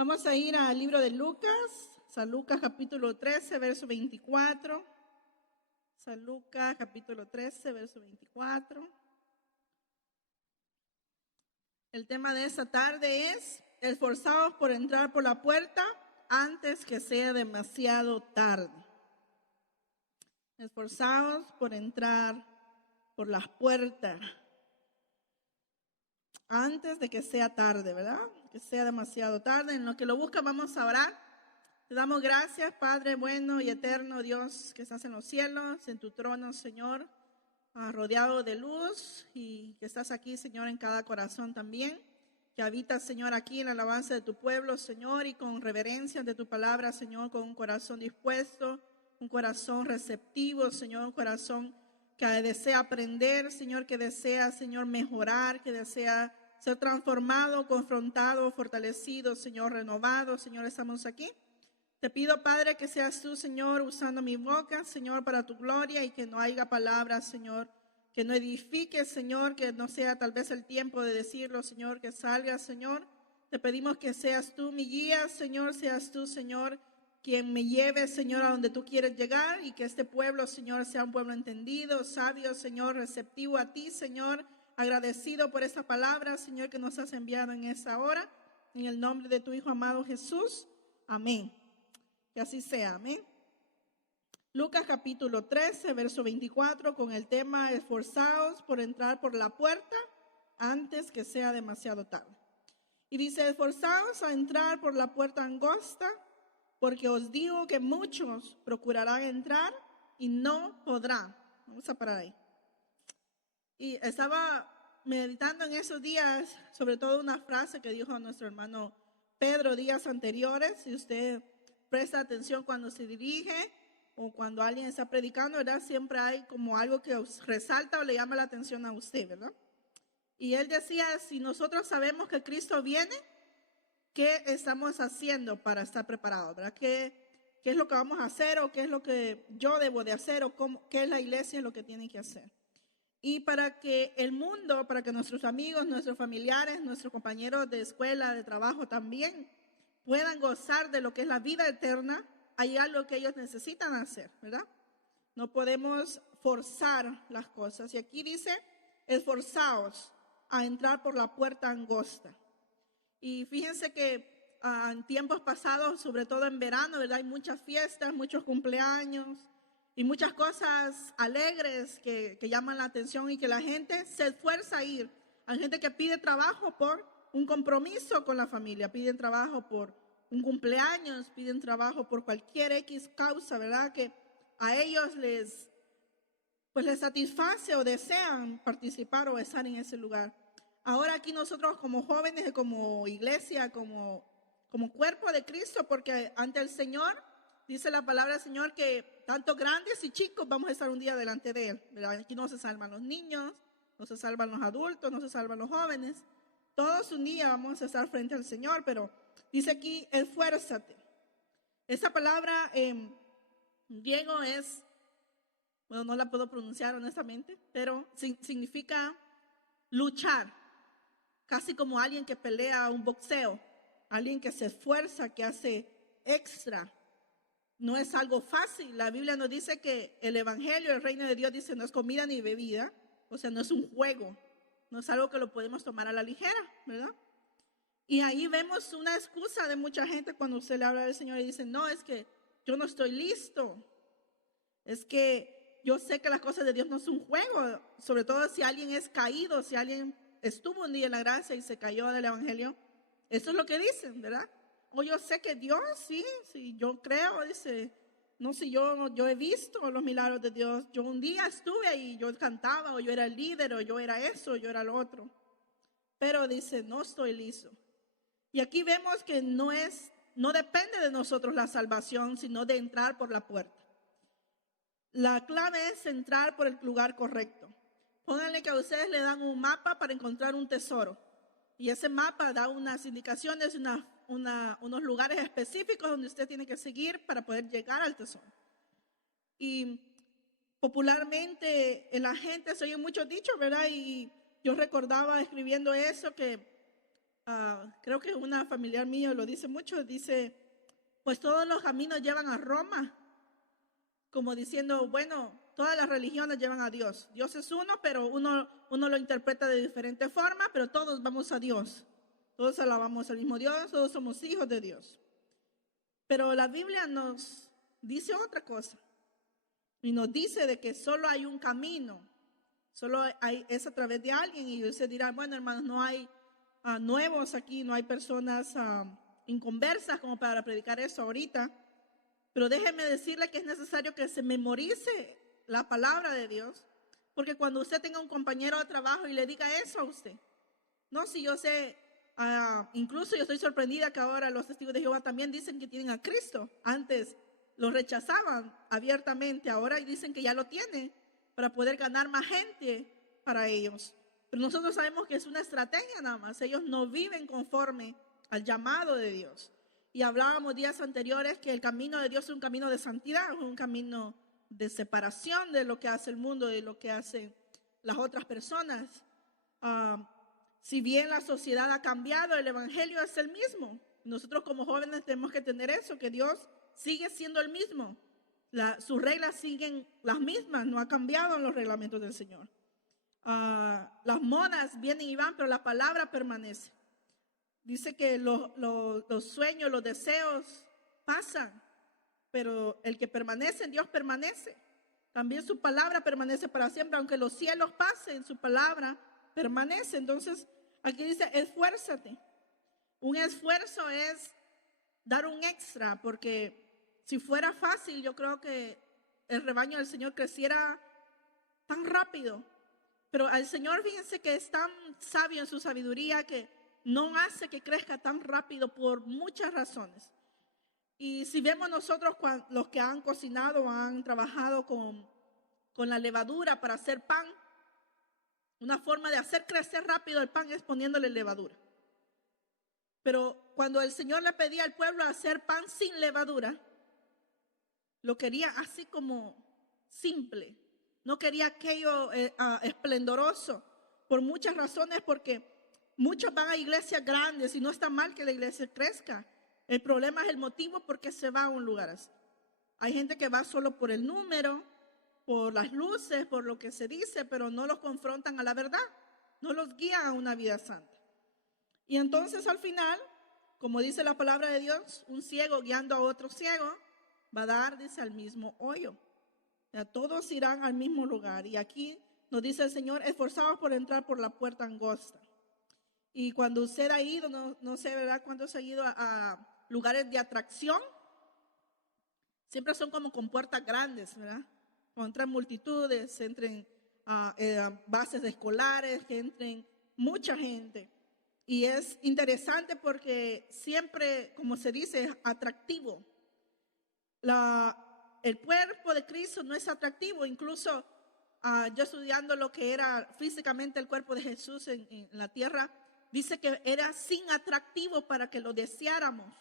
Vamos a ir al libro de Lucas, San Lucas capítulo 13, verso 24. San Lucas capítulo 13, verso 24. El tema de esta tarde es esforzados por entrar por la puerta antes que sea demasiado tarde. Esforzados por entrar por las puertas antes de que sea tarde, ¿verdad? Que sea demasiado tarde. En lo que lo busca vamos a orar. Te damos gracias, Padre bueno y eterno Dios que estás en los cielos, en tu trono, Señor, rodeado de luz, y que estás aquí, Señor, en cada corazón también, que habitas, Señor, aquí en la alabanza de tu pueblo, Señor, y con reverencia de tu palabra, Señor, con un corazón dispuesto, un corazón receptivo, Señor, un corazón que desea aprender, Señor, que desea, Señor, mejorar, que desea ser transformado, confrontado, fortalecido, Señor, renovado. Señor, estamos aquí. Te pido, Padre, que seas tú, Señor, usando mi boca, Señor, para tu gloria, y que no haya palabras, Señor, que no edifique, Señor, que no sea tal vez el tiempo de decirlo, Señor, que salga, Señor. Te pedimos que seas tú mi guía, Señor, seas tú, Señor, quien me lleve, Señor, a donde tú quieres llegar, y que este pueblo, Señor, sea un pueblo entendido, sabio, Señor, receptivo a ti, Señor, agradecido por esta palabra, Señor, que nos has enviado en esta hora, en el nombre de tu Hijo amado Jesús. Amén. Que así sea, amén. Lucas capítulo 13, verso 24, con el tema esforzaos por entrar por la puerta antes que sea demasiado tarde. Y dice, esforzaos a entrar por la puerta angosta, porque os digo que muchos procurarán entrar y no podrán. Vamos a parar ahí. Y estaba meditando en esos días, sobre todo una frase que dijo nuestro hermano Pedro días anteriores. Si usted presta atención cuando se dirige o cuando alguien está predicando, ¿verdad? Siempre hay como algo que resalta o le llama la atención a usted, ¿verdad? Y él decía, si nosotros sabemos que Cristo viene, ¿qué estamos haciendo para estar preparados, ¿verdad? ¿Qué es lo que vamos a hacer, o qué es lo que yo debo de hacer, o qué es la iglesia lo que tiene que hacer? Y para que el mundo, para que nuestros amigos, nuestros familiares, nuestros compañeros de escuela, de trabajo también puedan gozar de lo que es la vida eterna, hay algo que ellos necesitan hacer, ¿verdad? No podemos forzar las cosas. Y aquí dice, esforzaos a entrar por la puerta angosta. Y fíjense que en tiempos pasados, sobre todo en verano, ¿verdad? Hay muchas fiestas, muchos cumpleaños y muchas cosas alegres que llaman la atención, y que la gente se esfuerza a ir. Hay gente que pide trabajo por un compromiso con la familia, piden trabajo por un cumpleaños, piden trabajo por cualquier X causa, ¿verdad? Que a ellos les satisface o desean participar o estar en ese lugar. Ahora aquí nosotros como jóvenes, como iglesia, como cuerpo de Cristo, porque ante el Señor, dice la palabra del Señor, que tanto grandes y chicos vamos a estar un día delante de Él, ¿verdad? Aquí no se salvan los niños, no se salvan los adultos, no se salvan los jóvenes. Todos un día vamos a estar frente al Señor, pero dice aquí, esfuérzate. Esa palabra en griego es, bueno, no la puedo pronunciar honestamente, pero significa luchar, casi como alguien que pelea un boxeo, alguien que se esfuerza, que hace extra. No es algo fácil. La Biblia nos dice que el evangelio, el reino de Dios, dice, no es comida ni bebida, o sea, no es un juego, no es algo que lo podemos tomar a la ligera, ¿verdad? Y ahí vemos una excusa de mucha gente cuando usted le habla al Señor y dice, no, es que yo no estoy listo, es que yo sé que las cosas de Dios no son un juego, sobre todo si alguien es caído, si alguien estuvo un día en la gracia y se cayó del evangelio. Eso es lo que dicen, ¿verdad? O yo sé que Dios, sí, yo creo, dice, no sé, yo he visto los milagros de Dios. Yo un día estuve ahí, yo cantaba, o yo era el líder, o yo era eso, o yo era lo otro. Pero dice, no estoy listo. Y aquí vemos que no depende de nosotros la salvación, sino de entrar por la puerta. La clave es entrar por el lugar correcto. Pónganle que a ustedes le dan un mapa para encontrar un tesoro. Y ese mapa da unas indicaciones, unos lugares específicos donde usted tiene que seguir para poder llegar al tesoro. Y popularmente en la gente se oyen muchos dichos, ¿verdad? Y yo recordaba escribiendo eso que creo que una familiar mío lo dice mucho, dice, pues todos los caminos llevan a Roma, como diciendo, bueno, todas las religiones llevan a Dios. Dios es uno, pero uno lo interpreta de diferente forma, pero todos vamos a Dios. Todos alabamos al mismo Dios, todos somos hijos de Dios. Pero la Biblia nos dice otra cosa. Y nos dice de que solo hay un camino. Es a través de alguien. Y usted dirá, bueno, hermanos, no hay nuevos aquí, no hay personas inconversas como para predicar eso ahorita. Pero déjeme decirle que es necesario que se memorice la palabra de Dios. Porque cuando usted tenga un compañero de trabajo y le diga eso a usted, no, si yo sé, incluso yo estoy sorprendida que ahora los testigos de Jehová también dicen que tienen a Cristo. Antes lo rechazaban abiertamente, ahora dicen que ya lo tienen para poder ganar más gente para ellos. Pero nosotros sabemos que es una estrategia nada más. Ellos no viven conforme al llamado de Dios. Y hablábamos días anteriores que el camino de Dios es un camino de santidad, un camino de separación de lo que hace el mundo, de lo que hacen las otras personas. Si bien la sociedad ha cambiado, el evangelio es el mismo. Nosotros como jóvenes tenemos que tener eso, que Dios sigue siendo el mismo. Sus reglas siguen las mismas, no ha cambiado en los reglamentos del Señor. Las modas vienen y van, pero la palabra permanece. Dice que los sueños, los deseos pasan, pero el que permanece en Dios permanece. También su palabra permanece para siempre, aunque los cielos pasen, su palabra permanece. Entonces, aquí dice, esfuérzate. Un esfuerzo es dar un extra, porque si fuera fácil, yo creo que el rebaño del Señor creciera tan rápido. Pero al Señor, fíjense que es tan sabio en su sabiduría que no hace que crezca tan rápido por muchas razones. Y si vemos nosotros, los que han cocinado, han trabajado con la levadura para hacer pan, una forma de hacer crecer rápido el pan es poniéndole levadura. Pero cuando el Señor le pedía al pueblo hacer pan sin levadura, lo quería así como simple. No quería aquello esplendoroso, por muchas razones, porque muchos van a iglesias grandes y no está mal que la iglesia crezca. El problema es el motivo por qué se va a un lugar así. Hay gente que va solo por el número, por las luces, por lo que se dice, pero no los confrontan a la verdad, no los guían a una vida santa. Y entonces al final, como dice la palabra de Dios, un ciego guiando a otro ciego va a dar, dice, al mismo hoyo. O sea, todos irán al mismo lugar. Y aquí nos dice el Señor, esforzados por entrar por la puerta angosta. Y cuando usted ha ido, no sé, ¿verdad? ¿Cuántos ha ido a lugares de atracción? Siempre son como con puertas grandes, ¿verdad? Cuando entran multitudes, entren bases escolares, que entren mucha gente. Y es interesante porque siempre, como se dice, es atractivo. El cuerpo de Cristo no es atractivo. Incluso yo estudiando lo que era físicamente el cuerpo de Jesús en la tierra, dice que era sin atractivo para que lo deseáramos.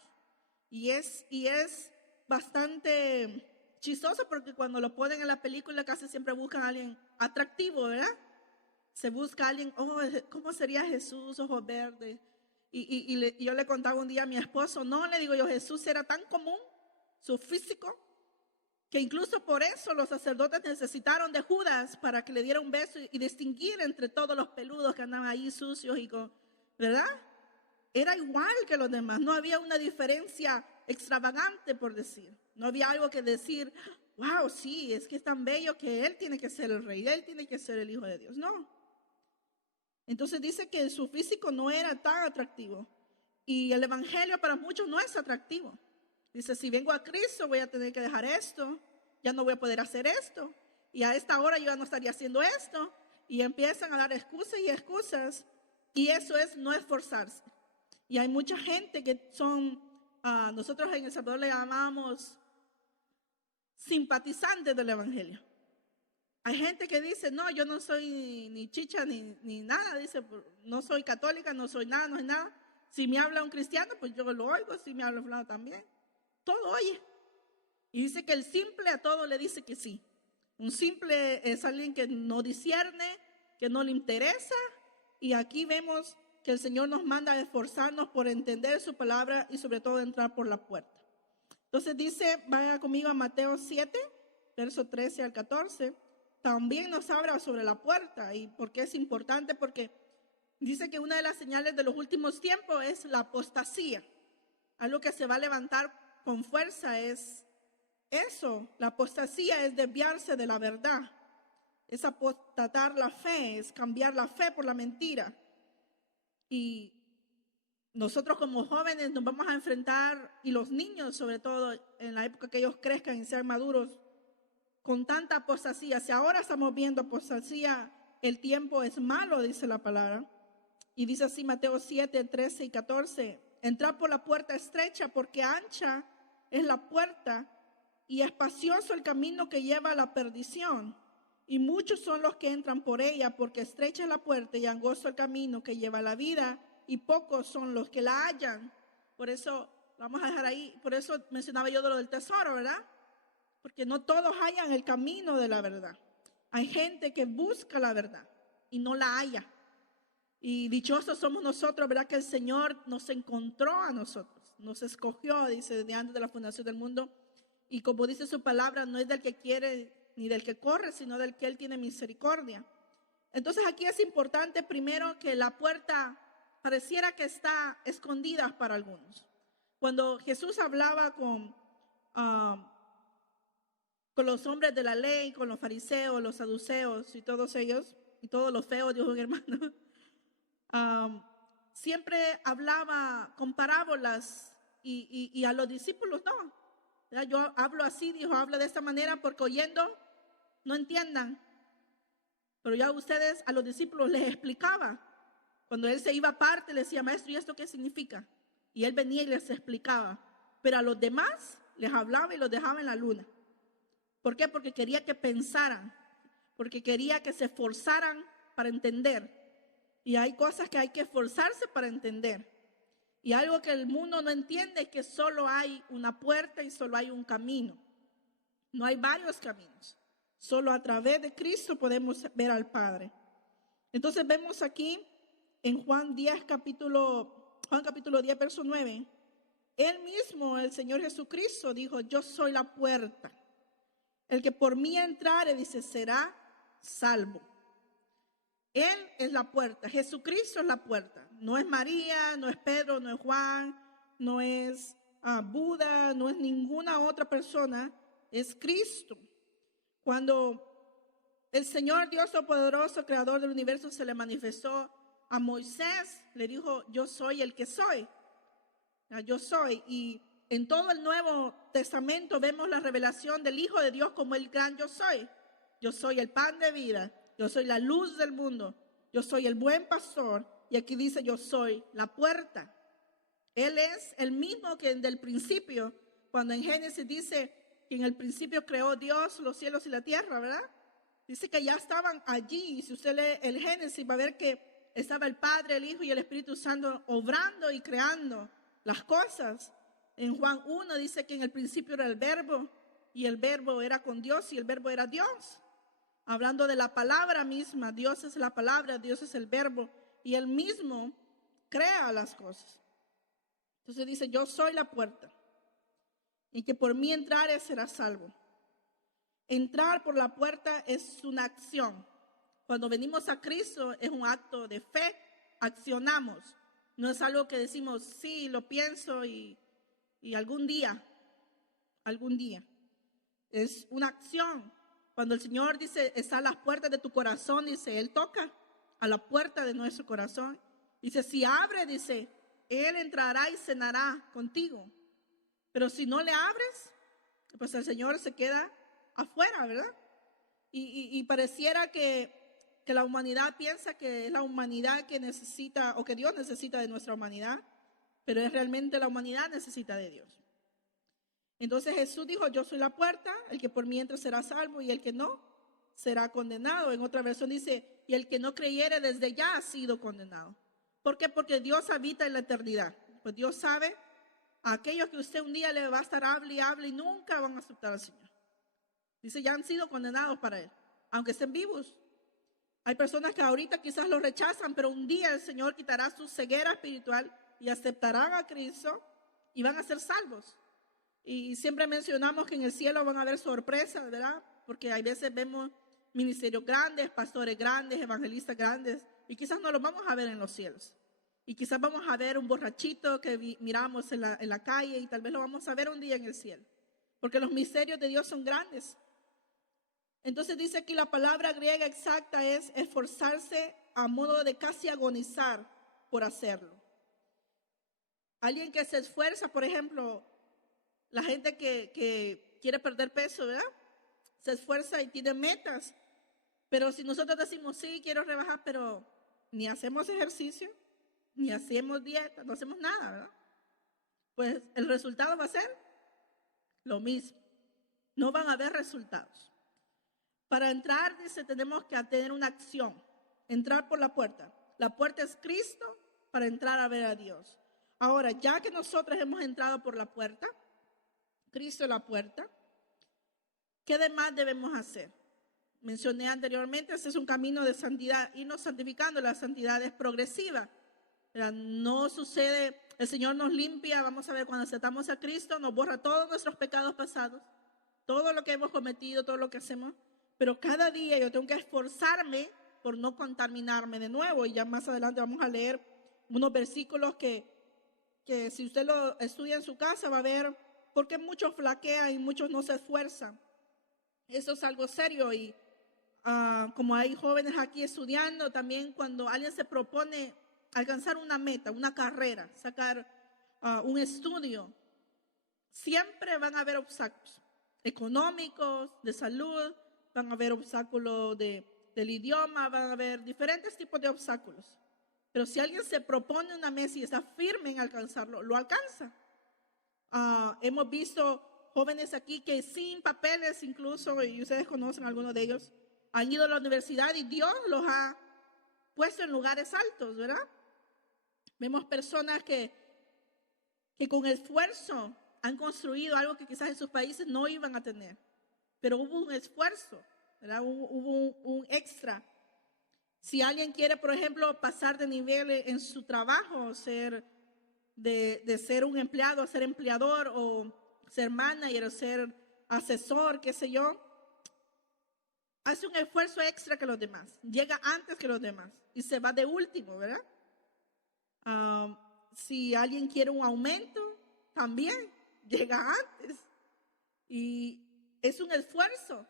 Y es bastante chistoso porque cuando lo ponen en la película casi siempre buscan a alguien atractivo, ¿verdad? Se busca a alguien, ¿cómo sería Jesús? Ojos verdes. Y yo le contaba un día a mi esposo, no, le digo yo, Jesús era tan común, su físico, que incluso por eso los sacerdotes necesitaron de Judas para que le diera un beso y distinguir entre todos los peludos que andaban ahí sucios ¿verdad? Era igual que los demás, no había una diferencia extravagante, por decir. No había algo que decir, wow, sí, es que es tan bello que él tiene que ser el rey, él tiene que ser el hijo de Dios. No. Entonces dice que su físico no era tan atractivo. Y el evangelio para muchos no es atractivo. Dice, si vengo a Cristo voy a tener que dejar esto, ya no voy a poder hacer esto. Y a esta hora yo ya no estaría haciendo esto. Y empiezan a dar excusas y excusas. Y eso es no esforzarse. Y hay mucha gente que son, nosotros en El Salvador le llamamos simpatizantes del evangelio. Hay gente que dice, no, yo no soy ni chicha ni nada, dice, no soy católica, no soy nada, no soy nada. Si me habla un cristiano, pues yo lo oigo, si me habla un fulano también. Todo oye. Y dice que el simple a todo le dice que sí. Un simple es alguien que no discierne, que no le interesa. Y aquí vemos que el Señor nos manda a esforzarnos por entender su palabra y sobre todo entrar por la puerta. Entonces dice, vaya conmigo a Mateo 7, verso 13 al 14. También nos habla sobre la puerta. ¿Y por qué es importante? Porque dice que una de las señales de los últimos tiempos es la apostasía. Algo que se va a levantar con fuerza es eso. La apostasía es desviarse de la verdad. Es apostatar la fe, es cambiar la fe por la mentira. Y nosotros como jóvenes nos vamos a enfrentar, y los niños sobre todo, en la época que ellos crezcan y sean maduros, con tanta apostasía. Si ahora estamos viendo apostasía, el tiempo es malo, dice la palabra. Y dice así Mateo 7, 13 y 14. Entrad por la puerta estrecha, porque ancha es la puerta y espacioso el camino que lleva a la perdición. Y muchos son los que entran por ella, porque estrecha es la puerta y angosto el camino que lleva a la vida, y pocos son los que la hallan. Por eso, vamos a dejar ahí, por eso mencionaba yo de lo del tesoro, ¿verdad? Porque no todos hallan el camino de la verdad. Hay gente que busca la verdad y no la halla. Y dichosos somos nosotros, ¿verdad? Que el Señor nos encontró a nosotros, nos escogió, dice, desde antes de la fundación del mundo. Y como dice su palabra, no es del que quiere ni del que corre, sino del que Él tiene misericordia. Entonces aquí es importante primero que la puerta pareciera que está escondida para algunos. Cuando Jesús hablaba con los hombres de la ley, con los fariseos, los saduceos y todos ellos, y todos los feos, dijo un hermano, siempre hablaba con parábolas y a los discípulos no. Yo hablo así, dijo, habla de esta manera porque oyendo no entiendan. Pero ya ustedes, a los discípulos les explicaba. Cuando él se iba aparte, le decía, maestro, ¿y esto qué significa? Y él venía y les explicaba. Pero a los demás les hablaba y los dejaba en la luna. ¿Por qué? Porque quería que pensaran, porque quería que se esforzaran para entender. Y hay cosas que hay que esforzarse para entender. Y algo que el mundo no entiende es que solo hay una puerta y solo hay un camino. No hay varios caminos. Solo a través de Cristo podemos ver al Padre. Entonces vemos aquí en Juan 10, capítulo 10, verso 9. Él mismo, el Señor Jesucristo, dijo, yo soy la puerta. El que por mí entrare, dice, será salvo. Él es la puerta, Jesucristo es la puerta. No es María, no es Pedro, no es Juan, no es Buda, no es ninguna otra persona, es Cristo. Cuando el Señor Dios Todopoderoso, creador del universo, se le manifestó a Moisés, le dijo, yo soy el que soy. Yo soy. Y en todo el Nuevo Testamento vemos la revelación del Hijo de Dios como el gran yo soy. Yo soy el pan de vida, yo soy la luz del mundo, yo soy el buen pastor. Y aquí dice, yo soy la puerta. Él es el mismo que desde el principio, cuando en Génesis dice que en el principio creó Dios los cielos y la tierra, ¿verdad? Dice que ya estaban allí. Y si usted lee el Génesis va a ver que estaba el Padre, el Hijo y el Espíritu Santo obrando y creando las cosas. En Juan 1 dice que en el principio era el verbo y el verbo era con Dios y el verbo era Dios. Hablando de la palabra misma, Dios es la palabra, Dios es el verbo y Él mismo crea las cosas. Entonces dice, yo soy la puerta y que por mí entrare será salvo. Entrar por la puerta es una acción. Cuando venimos a Cristo es un acto de fe, accionamos. No es algo que decimos, sí, lo pienso y algún día. Es una acción. Cuando el Señor dice, está a las puertas de tu corazón, dice, Él toca a la puerta de nuestro corazón. Dice, si abre, dice, Él entrará y cenará contigo. Pero si no le abres, pues el Señor se queda afuera, ¿verdad? Y pareciera que la humanidad piensa que es la humanidad que necesita, o que Dios necesita de nuestra humanidad, pero es realmente la humanidad necesita de Dios. Entonces Jesús dijo, yo soy la puerta, el que por mí entre será salvo y el que no será condenado. En otra versión dice, y el que no creyere desde ya ha sido condenado. ¿Por qué? Porque Dios habita en la eternidad. Pues Dios sabe a aquellos que usted un día le va a estar hable y nunca van a aceptar al Señor. Dice, ya han sido condenados para Él, aunque estén vivos. Hay personas que ahorita quizás lo rechazan, pero un día el Señor quitará su ceguera espiritual y aceptarán a Cristo y van a ser salvos. Y siempre mencionamos que en el cielo van a haber sorpresas, ¿verdad? Porque hay veces vemos ministerios grandes, pastores grandes, evangelistas grandes, y quizás no los vamos a ver en los cielos. Y quizás vamos a ver un borrachito que miramos en la calle y tal vez lo vamos a ver un día en el cielo. Porque los misterios de Dios son grandes. Entonces dice aquí la palabra griega exacta es esforzarse a modo de casi agonizar por hacerlo. Alguien que se esfuerza, por ejemplo, la gente que quiere perder peso, ¿verdad? Se esfuerza y tiene metas. Pero si nosotros decimos, sí, quiero rebajar, pero ni hacemos ejercicio, ni hacemos dieta, no hacemos nada, ¿verdad? Pues el resultado va a ser lo mismo. No van a haber resultados. Para entrar, dice, tenemos que tener una acción. Entrar por la puerta. La puerta es Cristo para entrar a ver a Dios. Ahora, ya que nosotros hemos entrado por la puerta, Cristo es la puerta, ¿qué demás debemos hacer? Mencioné anteriormente, este es un camino de santidad, irnos santificando. La santidad es progresiva. No sucede, el Señor nos limpia, vamos a ver, cuando aceptamos a Cristo, nos borra todos nuestros pecados pasados, todo lo que hemos cometido, todo lo que hacemos, pero cada día yo tengo que esforzarme por no contaminarme de nuevo. Y ya más adelante vamos a leer unos versículos que si usted lo estudia en su casa va a ver por qué muchos flaquean y muchos no se esfuerzan. Eso es algo serio. Y como hay jóvenes aquí estudiando, también cuando alguien se propone alcanzar una meta, una carrera, sacar un estudio, siempre van a haber obstáculos económicos, de salud, van a haber obstáculos del idioma, van a haber diferentes tipos de obstáculos. Pero si alguien se propone una meta y está firme en alcanzarlo, lo alcanza. Hemos visto jóvenes aquí que sin papeles incluso, y ustedes conocen algunos de ellos, han ido a la universidad y Dios los ha puesto en lugares altos, ¿verdad? Vemos personas que con esfuerzo han construido algo que quizás en sus países no iban a tener. Pero hubo un esfuerzo, ¿verdad? Hubo un extra. Si alguien quiere, por ejemplo, pasar de nivel en su trabajo, de ser un empleado a ser empleador, o ser manager o ser asesor, qué sé yo, hace un esfuerzo extra que los demás, llega antes que los demás y se va de último, ¿verdad? Si alguien quiere un aumento, también llega antes y es un esfuerzo.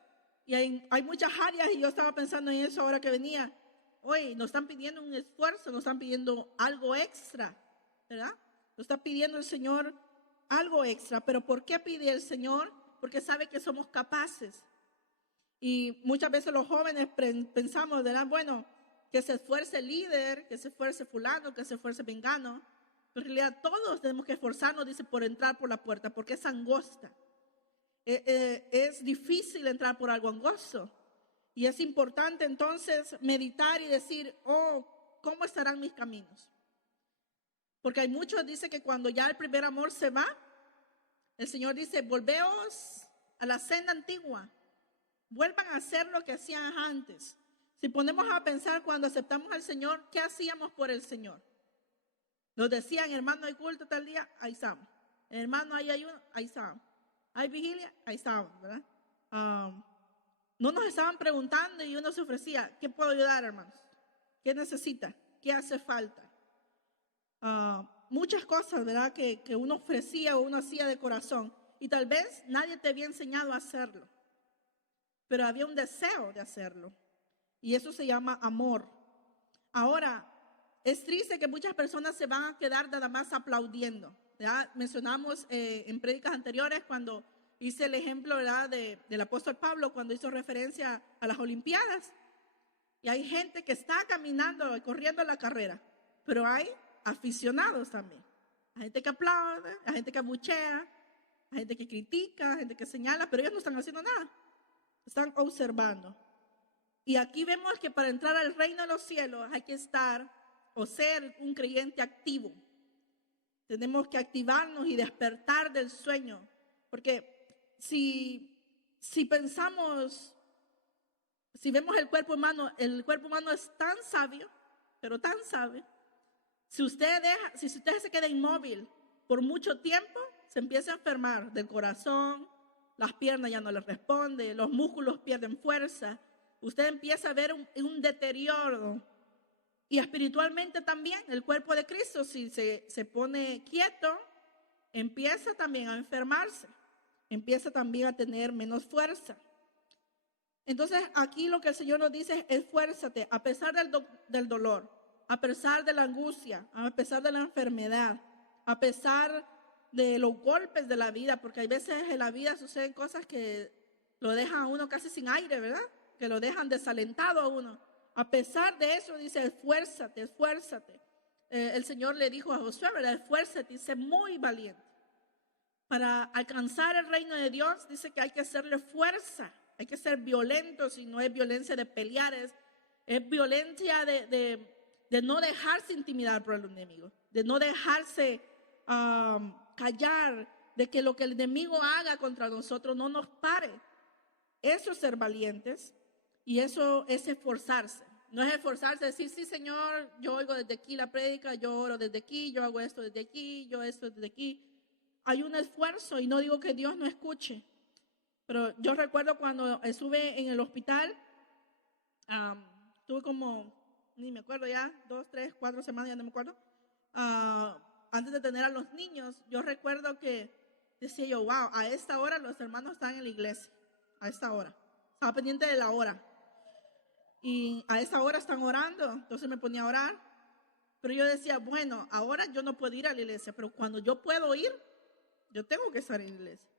Y hay muchas áreas, y yo estaba pensando en eso ahora que venía. Hoy nos están pidiendo un esfuerzo, nos están pidiendo algo extra, ¿verdad? Nos está pidiendo el Señor algo extra. ¿Pero por qué pide el Señor? Porque sabe que somos capaces. Y muchas veces los jóvenes pensamos, ¿verdad? Bueno, que se esfuerce el líder, que se esfuerce fulano, que se esfuerce vengano. Pero en realidad todos tenemos que esforzarnos, dice, por entrar por la puerta, porque es angosta. Es difícil entrar por algo angosto. Y es importante entonces meditar y decir, ¿cómo estarán mis caminos? Porque hay muchos, dice, que cuando ya el primer amor se va, el Señor dice, volveos a la senda antigua. Vuelvan a hacer lo que hacían antes. Si ponemos a pensar cuando aceptamos al Señor, ¿qué hacíamos por el Señor? Nos decían, hermano, hay culto tal día, ahí estamos. Hermano, hay ayuno, ahí estamos. Hay vigilia, ahí estamos, ¿verdad? No nos estaban preguntando y uno se ofrecía, ¿qué puedo ayudar, hermanos? ¿Qué necesita? ¿Qué hace falta? Muchas cosas, ¿verdad? Que uno ofrecía o uno hacía de corazón. Y tal vez nadie te había enseñado a hacerlo. Pero había un deseo de hacerlo. Y eso se llama amor. Ahora, es triste que muchas personas se van a quedar nada más aplaudiendo. ¿Ya? Mencionamos en prédicas anteriores cuando hice el ejemplo, ¿verdad? Del apóstol Pablo cuando hizo referencia a las Olimpiadas. Y hay gente que está caminando y corriendo la carrera, pero hay aficionados también. Hay gente que aplaude, hay gente que abuchea, hay gente que critica, hay gente que señala, pero ellos no están haciendo nada. Están observando. Y aquí vemos que para entrar al reino de los cielos hay que estar o ser un creyente activo. Tenemos que activarnos y despertar del sueño. Porque si pensamos Si vemos el cuerpo humano es tan sabio, pero tan sabio. Si usted se queda inmóvil por mucho tiempo, se empieza a enfermar del corazón, las piernas ya no le responden, los músculos pierden fuerza. Usted empieza a ver un deterioro. Y espiritualmente también, el cuerpo de Cristo, si se pone quieto, empieza también a enfermarse, empieza también a tener menos fuerza. Entonces, aquí lo que el Señor nos dice es: esfuérzate, a pesar del dolor, a pesar de la angustia, a pesar de la enfermedad, a pesar de los golpes de la vida, porque hay veces en la vida suceden cosas que lo dejan a uno casi sin aire, ¿verdad? Que lo dejan desalentado a uno. A pesar de eso, dice: esfuérzate, esfuérzate. El Señor le dijo a Josué, ¿verdad? Esfuérzate y sé muy valiente. Para alcanzar el reino de Dios, dice que hay que hacerle fuerza, hay que ser violentos, y no es violencia de pelear, es violencia de no dejarse intimidar por el enemigo, de no dejarse callar, de que lo que el enemigo haga contra nosotros no nos pare. Eso es ser valientes, y eso es esforzarse. No es esforzarse, decir: sí, Señor, yo oigo desde aquí la prédica, yo oro desde aquí, yo hago esto desde aquí, yo esto desde aquí. Hay un esfuerzo, y no digo que Dios no escuche, pero yo recuerdo cuando estuve en el hospital, tuve como, ni me acuerdo ya, 2, 3, 4 semanas, ya no me acuerdo, antes de tener a los niños. Yo recuerdo que decía yo: wow, a esta hora los hermanos están en la iglesia, a esta hora, estaba pendiente de la hora, y a esta hora están orando. Entonces me ponía a orar, pero yo decía: bueno, ahora yo no puedo ir a la iglesia, pero cuando yo puedo ir, yo tengo que estar en la iglesia.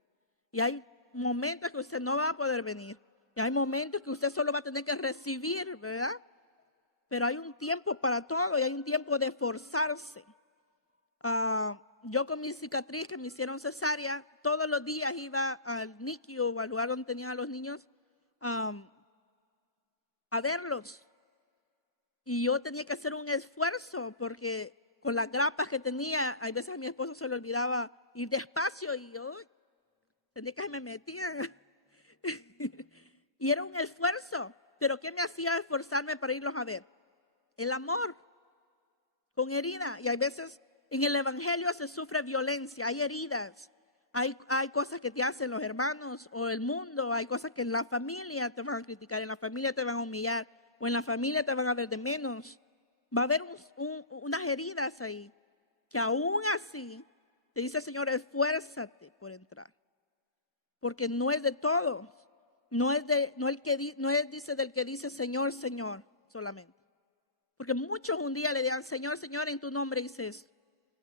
Y hay momentos que usted no va a poder venir, y hay momentos que usted solo va a tener que recibir, ¿verdad? Pero hay un tiempo para todo, y hay un tiempo de esforzarse. Yo con mi cicatriz, que me hicieron cesárea, todos los días iba al NICU o al lugar donde tenían a los niños a verlos. Y yo tenía que hacer un esfuerzo, porque con las grapas que tenía, hay veces a mi esposo se le olvidaba ir despacio, y yo tenía que me metía. Y era un esfuerzo. Pero ¿qué me hacía esforzarme para irlos a ver? El amor, con herida. Y hay veces en el evangelio se sufre violencia, hay heridas, hay cosas que te hacen los hermanos o el mundo, hay cosas que en la familia te van a criticar, en la familia te van a humillar, o en la familia te van a ver de menos. Va a haber unas heridas ahí, que aún así te dice el Señor: esfuérzate por entrar, porque no es de todos, no es dice del que dice Señor, Señor solamente. Porque muchos un día le dirán: Señor, Señor, en tu nombre hice eso,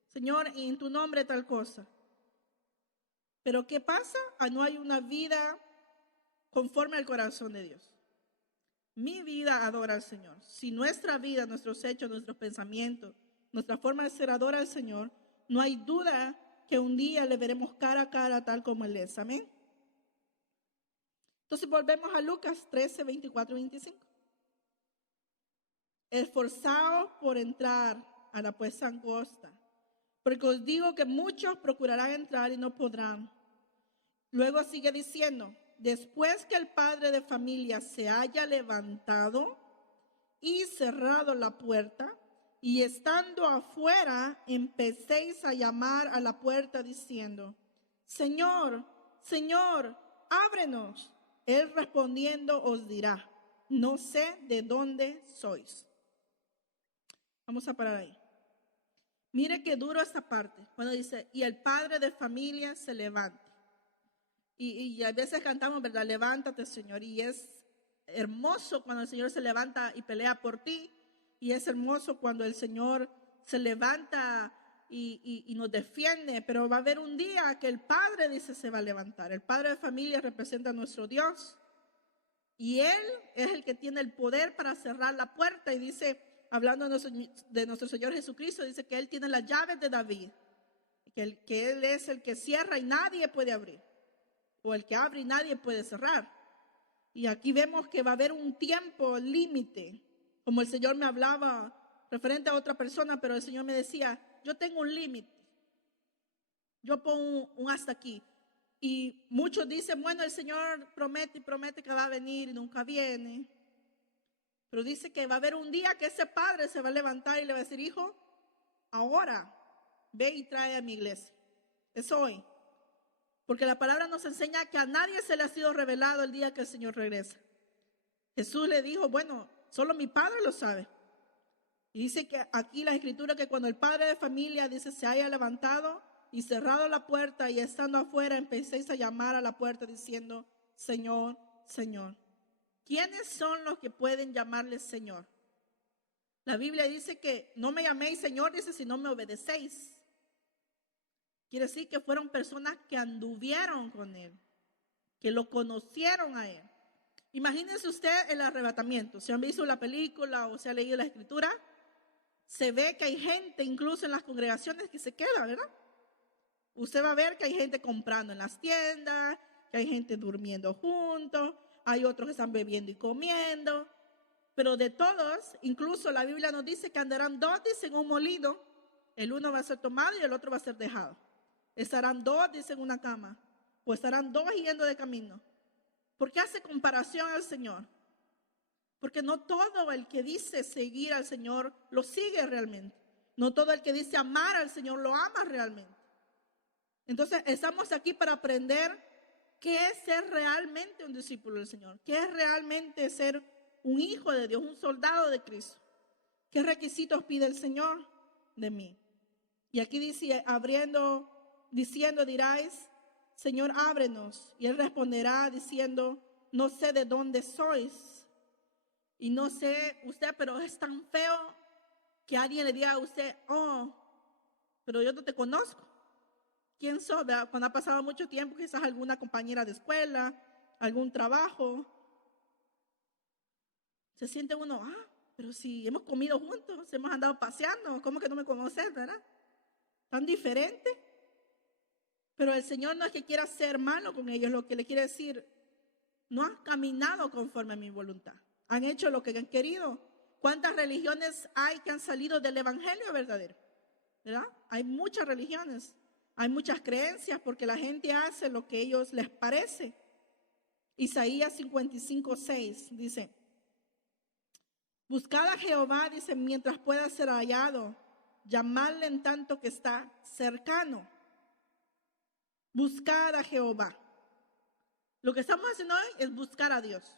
Señor, en tu nombre tal cosa. Pero ¿qué pasa? No hay una vida conforme al corazón de Dios. Mi vida adora al Señor. Si nuestra vida, nuestros hechos, nuestros pensamientos, nuestra forma de ser adora al Señor, no hay duda que un día le veremos cara a cara tal como Él es. Amén. Entonces volvemos a Lucas 13, 24 y 25. Esforzaos por entrar a la puerta angosta, porque os digo que muchos procurarán entrar y no podrán. Luego sigue diciendo: después que el padre de familia se haya levantado y cerrado la puerta, y estando afuera, empecéis a llamar a la puerta diciendo: Señor, Señor, ábrenos. Él respondiendo os dirá: no sé de dónde sois. Vamos a parar ahí. Mire qué duro esta parte, cuando dice: y el padre de familia se levanta. Y a veces cantamos, ¿verdad? Levántate, Señor. Y es hermoso cuando el Señor se levanta y pelea por ti. Y es hermoso cuando el Señor se levanta y nos defiende. Pero va a haber un día que el Padre, dice, se va a levantar. El Padre de familia representa a nuestro Dios. Y Él es el que tiene el poder para cerrar la puerta. Y dice, hablando de nuestro Señor Jesucristo, dice que Él tiene las llaves de David. Que Él es el que cierra y nadie puede abrir. O el que abre y nadie puede cerrar. Y aquí vemos que va a haber un tiempo límite, como el Señor me hablaba referente a otra persona, pero el Señor me decía: yo tengo un límite, yo pongo un hasta aquí. Y muchos dicen: bueno, el Señor promete y promete que va a venir y nunca viene. Pero dice que va a haber un día que ese padre se va a levantar y le va a decir, hijo, ahora ve y trae a mi iglesia. Es hoy. Porque la palabra nos enseña que a nadie se le ha sido revelado el día que el Señor regresa. Jesús le dijo, bueno, solo mi padre lo sabe. Y dice que aquí la escritura que cuando el padre de familia dice se haya levantado y cerrado la puerta y estando afuera empecéis a llamar a la puerta diciendo, Señor, Señor. ¿Quiénes son los que pueden llamarle Señor? La Biblia dice que no me llaméis Señor, dice, si no me obedecéis. Quiere decir que fueron personas que anduvieron con Él, que lo conocieron a Él. Imagínense usted el arrebatamiento. Si han visto la película o se ha leído la escritura, se ve que hay gente incluso en las congregaciones que se queda, ¿verdad? Usted va a ver que hay gente comprando en las tiendas, que hay gente durmiendo juntos, hay otros que están bebiendo y comiendo. Pero de todos, incluso la Biblia nos dice que andarán dos, dice, en un molino. El uno va a ser tomado y el otro va a ser dejado. Estarán dos, dice, en una cama. O estarán dos yendo de camino. ¿Por qué hace comparación al Señor? Porque no todo el que dice seguir al Señor lo sigue realmente. No todo el que dice amar al Señor lo ama realmente. Entonces estamos aquí para aprender qué es ser realmente un discípulo del Señor. Qué es realmente ser un hijo de Dios, un soldado de Cristo. ¿Qué requisitos pide el Señor de mí? Y aquí dice, diciendo diráis, Señor, ábrenos. Y Él responderá diciendo, no sé de dónde sois. Y no sé usted, pero es tan feo que alguien le diga a usted, oh, pero yo no te conozco. ¿Quién sos? Cuando ha pasado mucho tiempo, quizás alguna compañera de escuela, algún trabajo. Se siente uno, pero si hemos comido juntos, hemos andado paseando, ¿cómo que no me conoces, verdad? Tan diferente. Pero el Señor no es que quiera ser malo con ellos, lo que le quiere decir, no han caminado conforme a mi voluntad. Han hecho lo que han querido. ¿Cuántas religiones hay que han salido del evangelio verdadero? ¿Verdad? Hay muchas religiones, hay muchas creencias porque la gente hace lo que a ellos les parece. Isaías 55:6 dice, buscad a Jehová, dice, mientras pueda ser hallado, llamadle en tanto que está cercano. Buscad a Jehová. Lo que estamos haciendo hoy es buscar a Dios.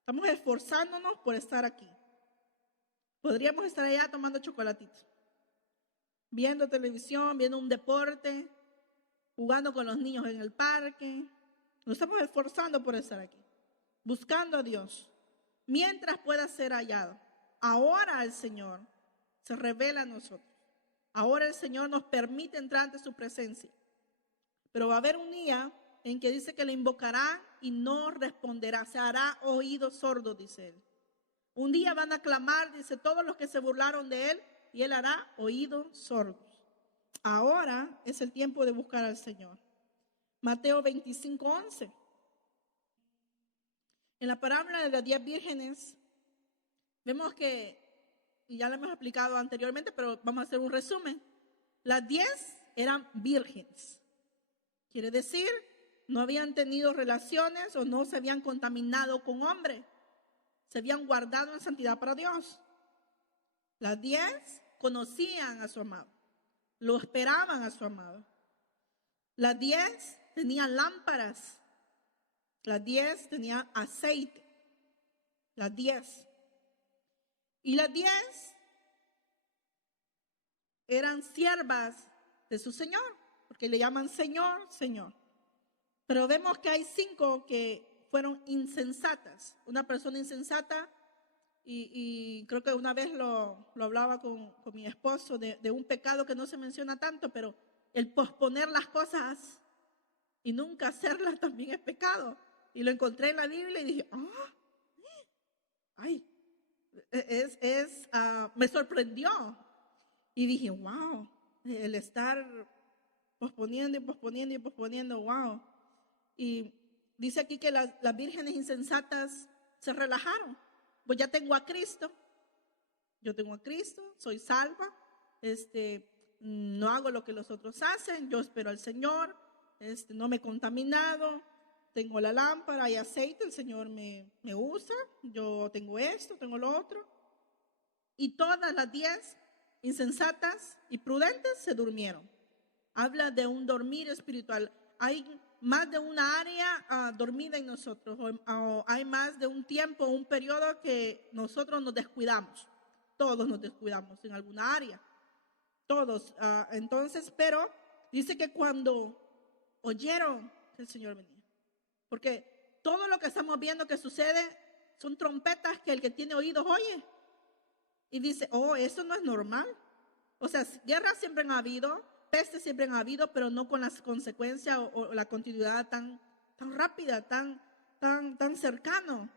Estamos esforzándonos por estar aquí. Podríamos estar allá tomando chocolatitos, viendo televisión, viendo un deporte, jugando con los niños en el parque. Nos estamos esforzando por estar aquí, buscando a Dios, mientras pueda ser hallado. Ahora el Señor se revela a nosotros. Ahora el Señor nos permite entrar ante su presencia. Pero va a haber un día en que dice que le invocará y no responderá. Se hará oído sordo, dice Él. Un día van a clamar, dice, todos los que se burlaron de Él, y Él hará oídos sordos. Ahora es el tiempo de buscar al Señor. Mateo 25:11. En la parábola de las 10 vírgenes, vemos que, y ya lo hemos explicado anteriormente, pero vamos a hacer un resumen. Las 10 eran vírgenes. Quiere decir, no habían tenido relaciones o no se habían contaminado con hombre. Se habían guardado en santidad para Dios. Las 10 conocían a su amado. Lo esperaban a su amado. Las 10 tenían lámparas. Las 10 tenían aceite. Las 10. Y las 10 eran siervas de su Señor, porque le llaman Señor, Señor. Pero vemos que hay 5 que fueron insensatas. Una persona insensata, y creo que una vez lo hablaba con mi esposo, de un pecado que no se menciona tanto, pero el posponer las cosas y nunca hacerlas también es pecado. Y lo encontré en la Biblia y dije, me sorprendió. Y dije, wow, el estar posponiendo y posponiendo y posponiendo, wow. Y dice aquí que las vírgenes insensatas se relajaron. Pues ya tengo a Cristo. Yo tengo a Cristo, soy salva. No hago lo que los otros hacen. Yo espero al Señor. No me he contaminado. tengo la lámpara, hay aceite, el Señor me usa, yo tengo esto, tengo lo otro. Y todas las 10 insensatas y prudentes se durmieron. Habla de un dormir espiritual. Hay más de una área dormida en nosotros, o hay más de un tiempo, un periodo que nosotros nos descuidamos. Todos nos descuidamos en alguna área. Todos. Entonces, pero dice que cuando oyeron que el Señor venía, porque todo lo que estamos viendo que sucede son trompetas que el que tiene oídos oye. Y dice, oh, eso no es normal. O sea, guerras siempre han habido, pestes siempre han habido, pero no con las consecuencias o la continuidad tan rápida, tan cercano.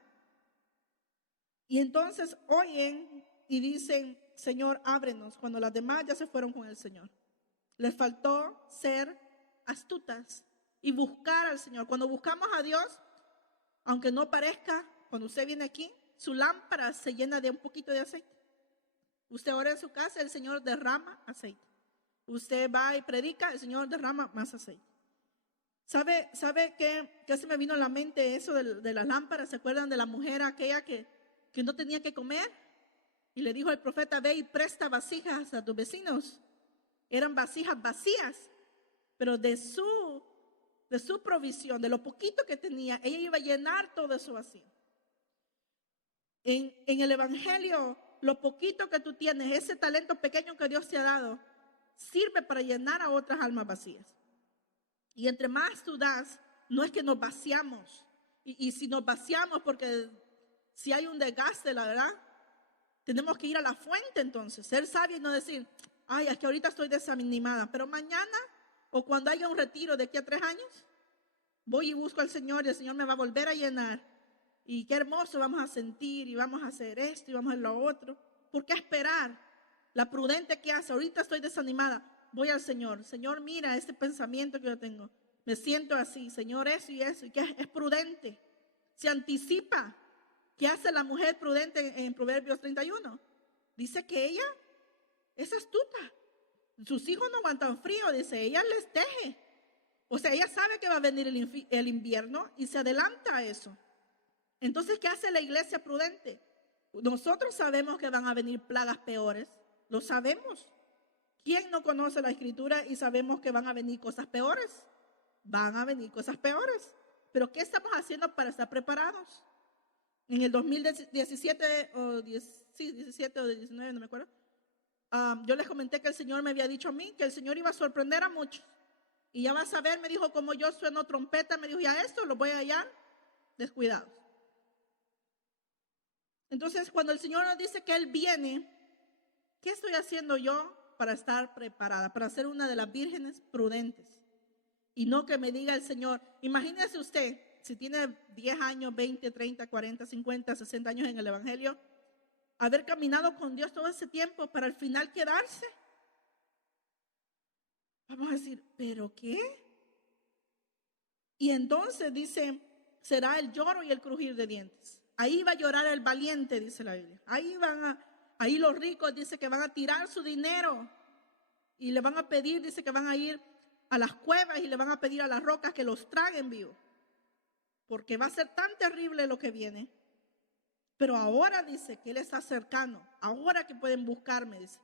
Y entonces oyen y dicen, Señor, ábrenos, cuando las demás ya se fueron con el Señor. Les faltó ser astutas y buscar al Señor. Cuando buscamos a Dios, aunque no parezca, cuando usted viene aquí, su lámpara se llena de un poquito de aceite. Usted ora en su casa, el Señor derrama aceite. Usted va y predica, el Señor derrama más aceite. ¿Sabe qué se me vino a la mente eso de las lámparas? ¿Se acuerdan de la mujer aquella que no tenía que comer? Y le dijo al profeta, ve y presta vasijas a tus vecinos. Eran vasijas vacías, pero de su provisión, de lo poquito que tenía, ella iba a llenar todo eso vacío. En el Evangelio, lo poquito que tú tienes, ese talento pequeño que Dios te ha dado, sirve para llenar a otras almas vacías. Y entre más tú das, no es que nos vaciamos. Y si nos vaciamos, porque si hay un desgaste, la verdad, tenemos que ir a la fuente entonces, ser sabios y no decir, ay, es que ahorita estoy desanimada, pero mañana o cuando haya un retiro de aquí a 3 años, voy y busco al Señor y el Señor me va a volver a llenar. Y qué hermoso vamos a sentir y vamos a hacer esto y vamos a hacer lo otro. ¿Por qué esperar? La prudente que hace, ahorita estoy desanimada, voy al Señor. Señor, mira este pensamiento que yo tengo. Me siento así, Señor, eso y eso. Y que es prudente. Se anticipa. ¿Qué hace la mujer prudente en Proverbios 31? Dice que ella es astuta. Sus hijos no aguantan frío, dice, ella les teje. O sea, ella sabe que va a venir el invierno y se adelanta a eso. Entonces, ¿qué hace la iglesia prudente? Nosotros sabemos que van a venir plagas peores. Lo sabemos. ¿Quién no conoce la Escritura y sabemos que van a venir cosas peores? Van a venir cosas peores. Pero ¿qué estamos haciendo para estar preparados? En el 2017 o 17 o 19, no me acuerdo, yo les comenté que el Señor me había dicho a mí que el Señor iba a sorprender a muchos. Y ya vas a ver, me dijo, como yo sueno trompeta, me dijo, ya esto lo voy a hallar descuidados. Entonces, cuando el Señor nos dice que Él viene, ¿qué estoy haciendo yo para estar preparada? Para ser una de las vírgenes prudentes. Y no que me diga el Señor, imagínese usted, si tiene 10 años, 20, 30, 40, 50, 60 años en el Evangelio, haber caminado con Dios todo ese tiempo para al final quedarse. Vamos a decir, ¿pero qué? Y entonces dice, será el lloro y el crujir de dientes. Ahí va a llorar el valiente, dice la Biblia. Ahí los ricos, dice que van a tirar su dinero y le van a pedir, dice que van a ir a las cuevas y le van a pedir a las rocas que los traguen vivos. Porque va a ser tan terrible lo que viene. Pero ahora dice que Él está cercano. Ahora que pueden buscarme, dice.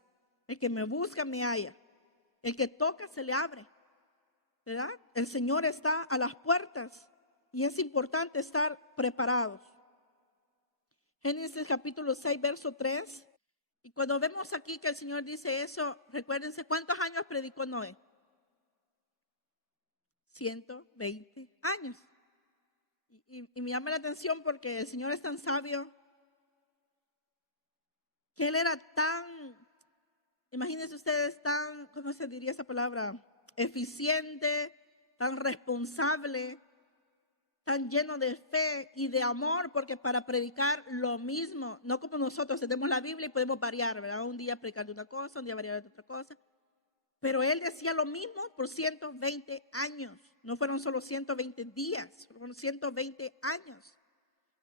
El que me busca me halla. El que toca se le abre. ¿Verdad? El Señor está a las puertas y es importante estar preparados. Génesis capítulo 6, verso 3. Y cuando vemos aquí que el Señor dice eso, recuérdense, ¿cuántos años predicó Noé? 120 años. Y me llama la atención porque el Señor es tan sabio que Él era tan, imagínense ustedes, tan, ¿cómo se diría esa palabra? Eficiente, tan responsable, tan lleno de fe y de amor, porque para predicar lo mismo, no como nosotros tenemos la Biblia y podemos variar, ¿verdad? Un día predicar de una cosa, un día variar de otra cosa. Pero Él decía lo mismo por 120 años. No fueron solo 120 días, fueron 120 años.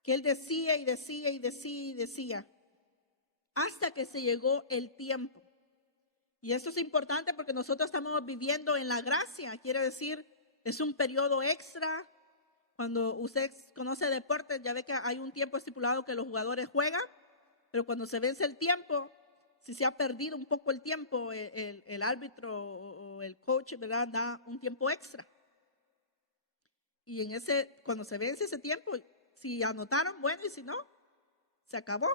Que Él decía y decía y decía y decía. Hasta que se llegó el tiempo. Y esto es importante porque nosotros estamos viviendo en la gracia. Quiere decir, es un periodo extra. Cuando usted conoce deportes, ya ve que hay un tiempo estipulado que los jugadores juegan, pero cuando se vence el tiempo, si se ha perdido un poco el tiempo, el árbitro o el coach, ¿verdad?, da un tiempo extra. Y cuando se vence ese tiempo, si anotaron, bueno, y si no, se acabó.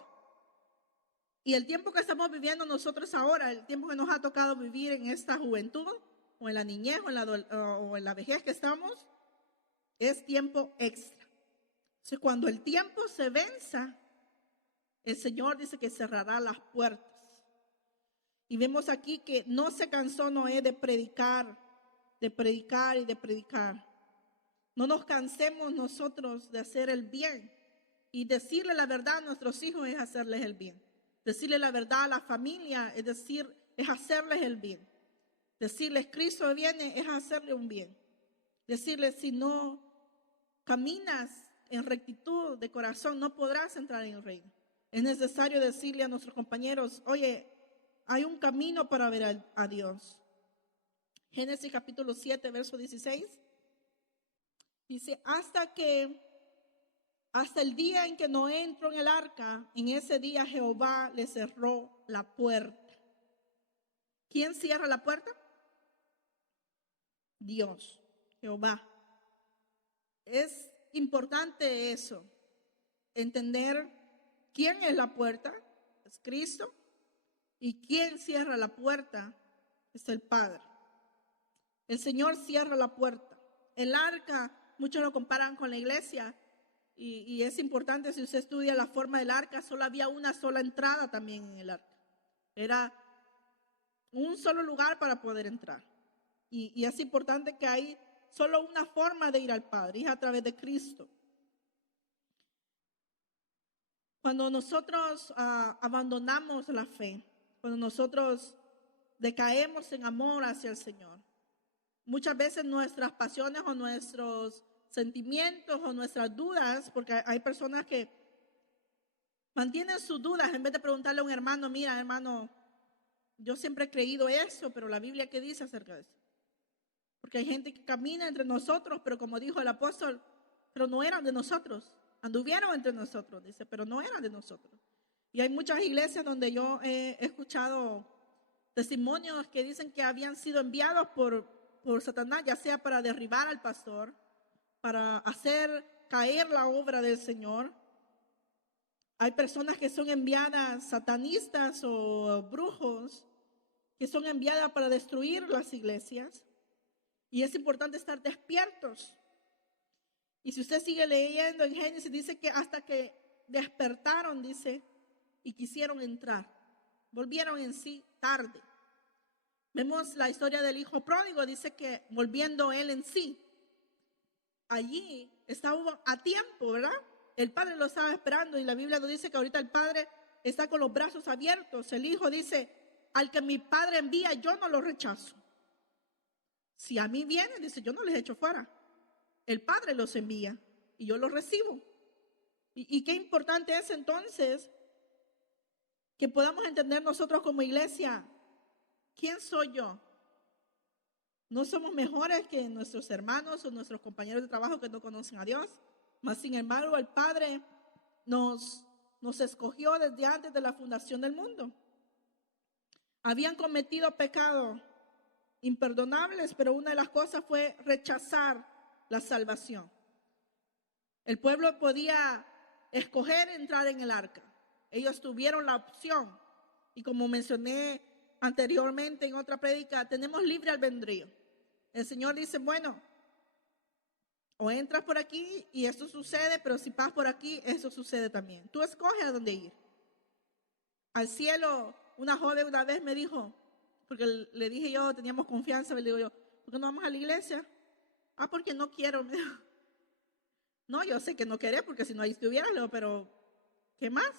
Y el tiempo que estamos viviendo nosotros ahora, el tiempo que nos ha tocado vivir en esta juventud, o en la niñez, o en la vejez que estamos, es tiempo extra. Entonces, cuando el tiempo se venza, el Señor dice que cerrará las puertas. Y vemos aquí que no se cansó Noé de predicar y de predicar. No nos cansemos nosotros de hacer el bien. Y decirle la verdad a nuestros hijos es hacerles el bien. Decirle la verdad a la familia es hacerles el bien. Decirles Cristo viene es hacerle un bien. Decirles si no caminas en rectitud de corazón no podrás entrar en el reino. Es necesario decirle a nuestros compañeros, oye, hay un camino para ver a Dios. Génesis capítulo 7, verso 16. Dice, hasta el día en que Noé entró en el arca, en ese día Jehová le cerró la puerta. ¿Quién cierra la puerta? Dios, Jehová. Es importante eso, entender quién es la puerta, es Cristo, y quién cierra la puerta, es el Padre. El Señor cierra la puerta. El arca, muchos lo comparan con la iglesia, y es importante, si usted estudia la forma del arca, solo había una sola entrada también en el arca. Era un solo lugar para poder entrar. Y es importante que hay solo una forma de ir al Padre, y es a través de Cristo. Cuando nosotros abandonamos la fe, cuando nosotros decaemos en amor hacia el Señor, muchas veces nuestras pasiones o nuestros sentimientos o nuestras dudas, porque hay personas que mantienen sus dudas en vez de preguntarle a un hermano, mira hermano, yo siempre he creído eso, pero la Biblia, ¿qué dice acerca de eso? Porque hay gente que camina entre nosotros, pero como dijo el apóstol, pero no eran de nosotros. Anduvieron entre nosotros, dice, pero no eran de nosotros. Y hay muchas iglesias donde yo he escuchado testimonios que dicen que habían sido enviados por Satanás, ya sea para derribar al pastor, para hacer caer la obra del Señor. Hay personas que son enviadas, satanistas o brujos, que son enviadas para destruir las iglesias. Y es importante estar despiertos. Y si usted sigue leyendo en Génesis, dice que hasta que despertaron, dice, y quisieron entrar. Volvieron en sí tarde. Vemos la historia del hijo pródigo, dice que volviendo él en sí, allí estaba a tiempo, ¿verdad? El padre lo estaba esperando y la Biblia nos dice que ahorita el padre está con los brazos abiertos. El hijo dice, al que mi padre envía, yo no lo rechazo. Si a mí vienen, dice, yo no les echo fuera. El Padre los envía y yo los recibo. Y qué importante es entonces que podamos entender nosotros como iglesia, ¿quién soy yo? No somos mejores que nuestros hermanos o nuestros compañeros de trabajo que no conocen a Dios. Mas sin embargo, el Padre nos escogió desde antes de la fundación del mundo. Habían cometido pecado imperdonables, pero una de las cosas fue rechazar la salvación. El pueblo podía escoger entrar en el arca. Ellos tuvieron la opción. Y como mencioné anteriormente en otra prédica, tenemos libre albedrío. El Señor dice, bueno, o entras por aquí y esto sucede, pero si pasas por aquí, eso sucede también. Tú escoges a dónde ir. Al cielo, una joven una vez me dijo, porque le dije yo, teníamos confianza, le digo yo, ¿por qué no vamos a la iglesia? Porque no quiero. Me dijo. No, yo sé que no querés, porque si no ahí estuvieras, pero ¿qué más?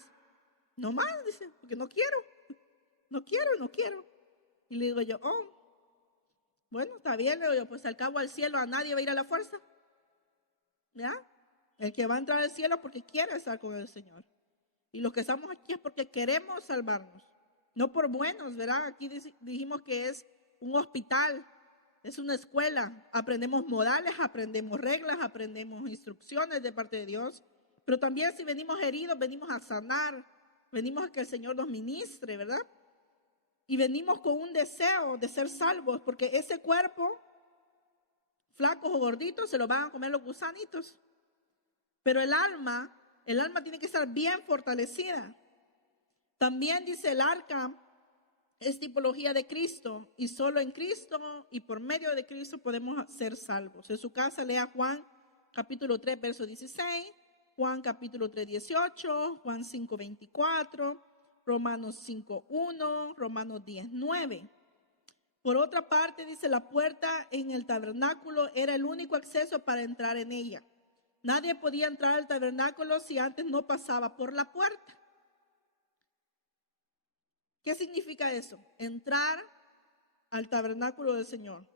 No más, dice, porque no quiero. No quiero. Y le digo yo, bueno, está bien, le digo yo, pues al cabo al cielo a nadie va a ir a la fuerza. ¿Ya? El que va a entrar al cielo porque quiere estar con el Señor. Y los que estamos aquí es porque queremos salvarnos. No por buenos, ¿verdad? Aquí dijimos que es un hospital. Es una escuela. Aprendemos modales, aprendemos reglas, aprendemos instrucciones de parte de Dios. Pero también si venimos heridos, venimos a sanar, venimos a que el Señor nos ministre, ¿verdad? Y venimos con un deseo de ser salvos, porque ese cuerpo, flacos o gorditos, se lo van a comer los gusanitos. Pero el alma tiene que estar bien fortalecida. También dice el arca, es tipología de Cristo, y solo en Cristo y por medio de Cristo podemos ser salvos. En su casa lea Juan capítulo 3, verso 16, Juan capítulo 3, 18, Juan 5, 24, Romanos 5, 1, Romanos 10, 9. Por otra parte, dice, la puerta en el tabernáculo era el único acceso para entrar en ella. Nadie podía entrar al tabernáculo si antes no pasaba por la puerta. ¿Qué significa eso? Entrar al tabernáculo del Señor.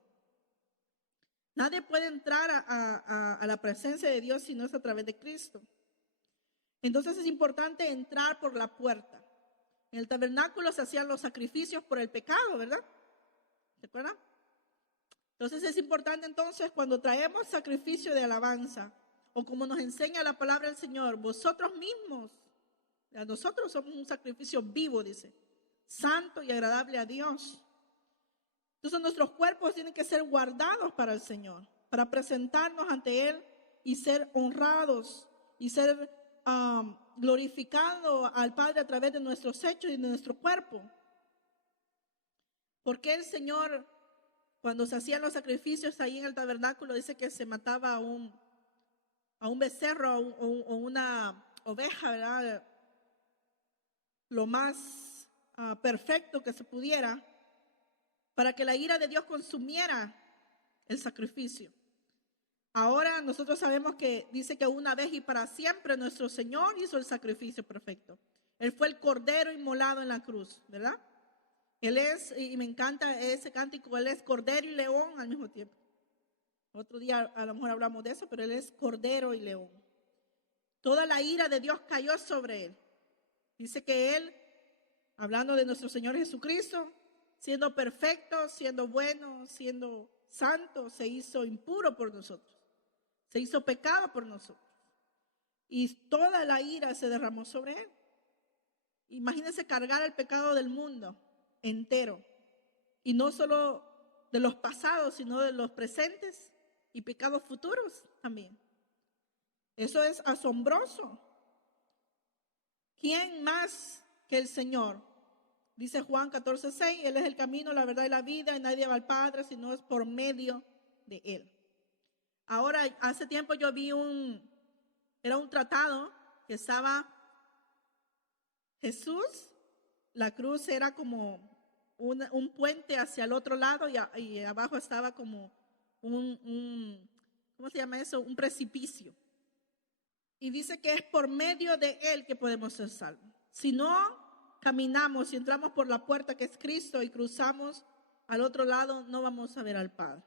Nadie puede entrar a la presencia de Dios si no es a través de Cristo. Entonces es importante entrar por la puerta. En el tabernáculo se hacían los sacrificios por el pecado, ¿verdad? ¿Se acuerdan? Entonces es importante entonces cuando traemos sacrificio de alabanza, o como nos enseña la palabra del Señor, vosotros mismos, nosotros somos un sacrificio vivo, dice, santo y agradable a Dios. Entonces nuestros cuerpos tienen que ser guardados para el Señor, para presentarnos ante Él y ser honrados y ser glorificando al Padre a través de nuestros hechos y de nuestro cuerpo. Porque el Señor, cuando se hacían los sacrificios ahí en el tabernáculo, dice que se mataba a un becerro o una oveja, ¿verdad? Lo más perfecto que se pudiera, para que la ira de Dios consumiera el sacrificio. Ahora nosotros sabemos que dice que una vez y para siempre nuestro Señor hizo el sacrificio perfecto. Él fue el cordero inmolado en la cruz, ¿verdad? Él es, y me encanta ese cántico, Él es cordero y león al mismo tiempo. Otro día a lo mejor hablamos de eso, pero Él es cordero y león. Toda la ira de Dios cayó sobre Él. Dice que Él, hablando de nuestro Señor Jesucristo, siendo perfecto, siendo bueno, siendo santo, se hizo impuro por nosotros. Se hizo pecado por nosotros. Y toda la ira se derramó sobre Él. Imagínense cargar el pecado del mundo entero. Y no solo de los pasados, sino de los presentes y pecados futuros también. Eso es asombroso. ¿Quién más que el Señor? Dice Juan 14:6, Él es el camino, la verdad y la vida, y nadie va al Padre si no es por medio de Él. Ahora, hace tiempo yo vi era un tratado que estaba Jesús, la cruz era como un puente hacia el otro lado y abajo estaba como ¿cómo se llama eso? Un precipicio. Y dice que es por medio de Él que podemos ser salvos. Si no caminamos y entramos por la puerta que es Cristo y cruzamos al otro lado, no vamos a ver al Padre.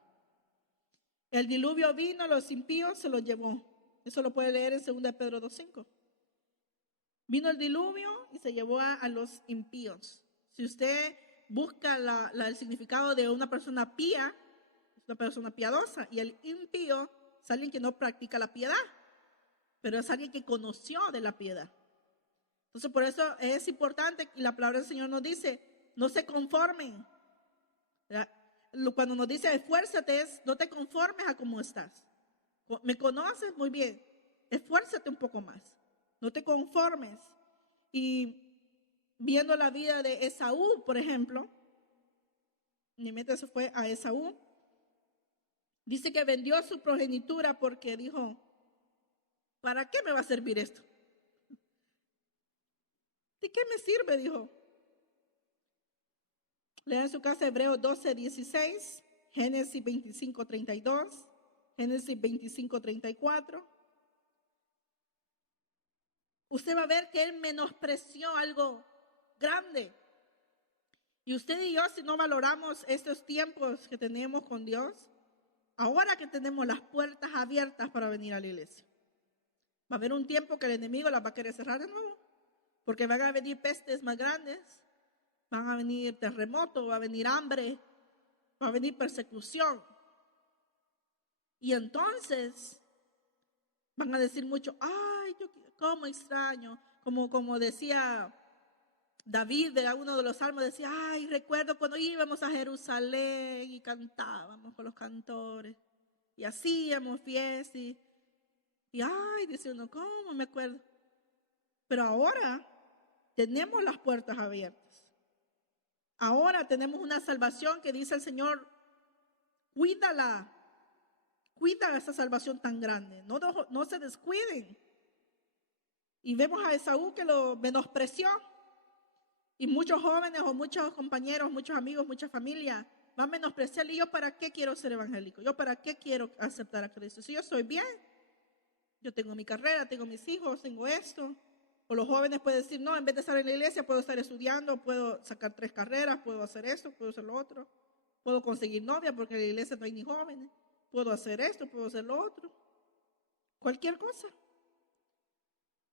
El diluvio vino, los impíos se los llevó. Eso lo puede leer en 2 Pedro 2:5. Vino el diluvio y se llevó a los impíos. Si usted busca el significado de una persona pía, es una persona piadosa, y el impío es alguien que no practica la piedad, pero es alguien que conoció de la piedad. Entonces por eso es importante, y la palabra del Señor nos dice, no se conformen. Cuando nos dice esfuérzate, no te conformes a cómo estás. Me conoces muy bien, esfuérzate un poco más, no te conformes. Y viendo la vida de Esaú, por ejemplo, mi mente se fue a Esaú, dice que vendió su progenitura porque dijo, ¿para qué me va a servir esto? ¿De qué me sirve? Dijo. Lea en su casa Hebreos 12:16, Génesis 25:32, Génesis 25:34. Usted va a ver que él menospreció algo grande. Y usted y yo, si no valoramos estos tiempos que tenemos con Dios, ahora que tenemos las puertas abiertas para venir a la iglesia, va a haber un tiempo que el enemigo las va a querer cerrar de nuevo, porque van a venir pestes más grandes, van a venir terremotos, va a venir hambre, va a venir persecución. Y entonces van a decir mucho, ay, yo cómo extraño, como decía David de uno de los salmos, decía, ay, recuerdo cuando íbamos a Jerusalén y cantábamos con los cantores y hacíamos fiestas y ay, dice uno, ¿cómo me acuerdo? Pero ahora tenemos las puertas abiertas. Ahora tenemos una salvación que dice el Señor, cuídala, cuida esa salvación tan grande, no se descuiden. Y vemos a Esaú que lo menospreció. Y muchos jóvenes o muchos compañeros, muchos amigos, mucha familia van a menospreciarle. ¿Y yo para qué quiero ser evangélico? ¿Yo para qué quiero aceptar a Cristo? Si yo soy bien, yo tengo mi carrera, tengo mis hijos, tengo esto. O los jóvenes pueden decir, no, en vez de estar en la iglesia, puedo estar estudiando, puedo sacar 3 carreras, puedo hacer esto, puedo hacer lo otro. Puedo conseguir novia porque en la iglesia no hay ni jóvenes. Puedo hacer esto, puedo hacer lo otro. Cualquier cosa.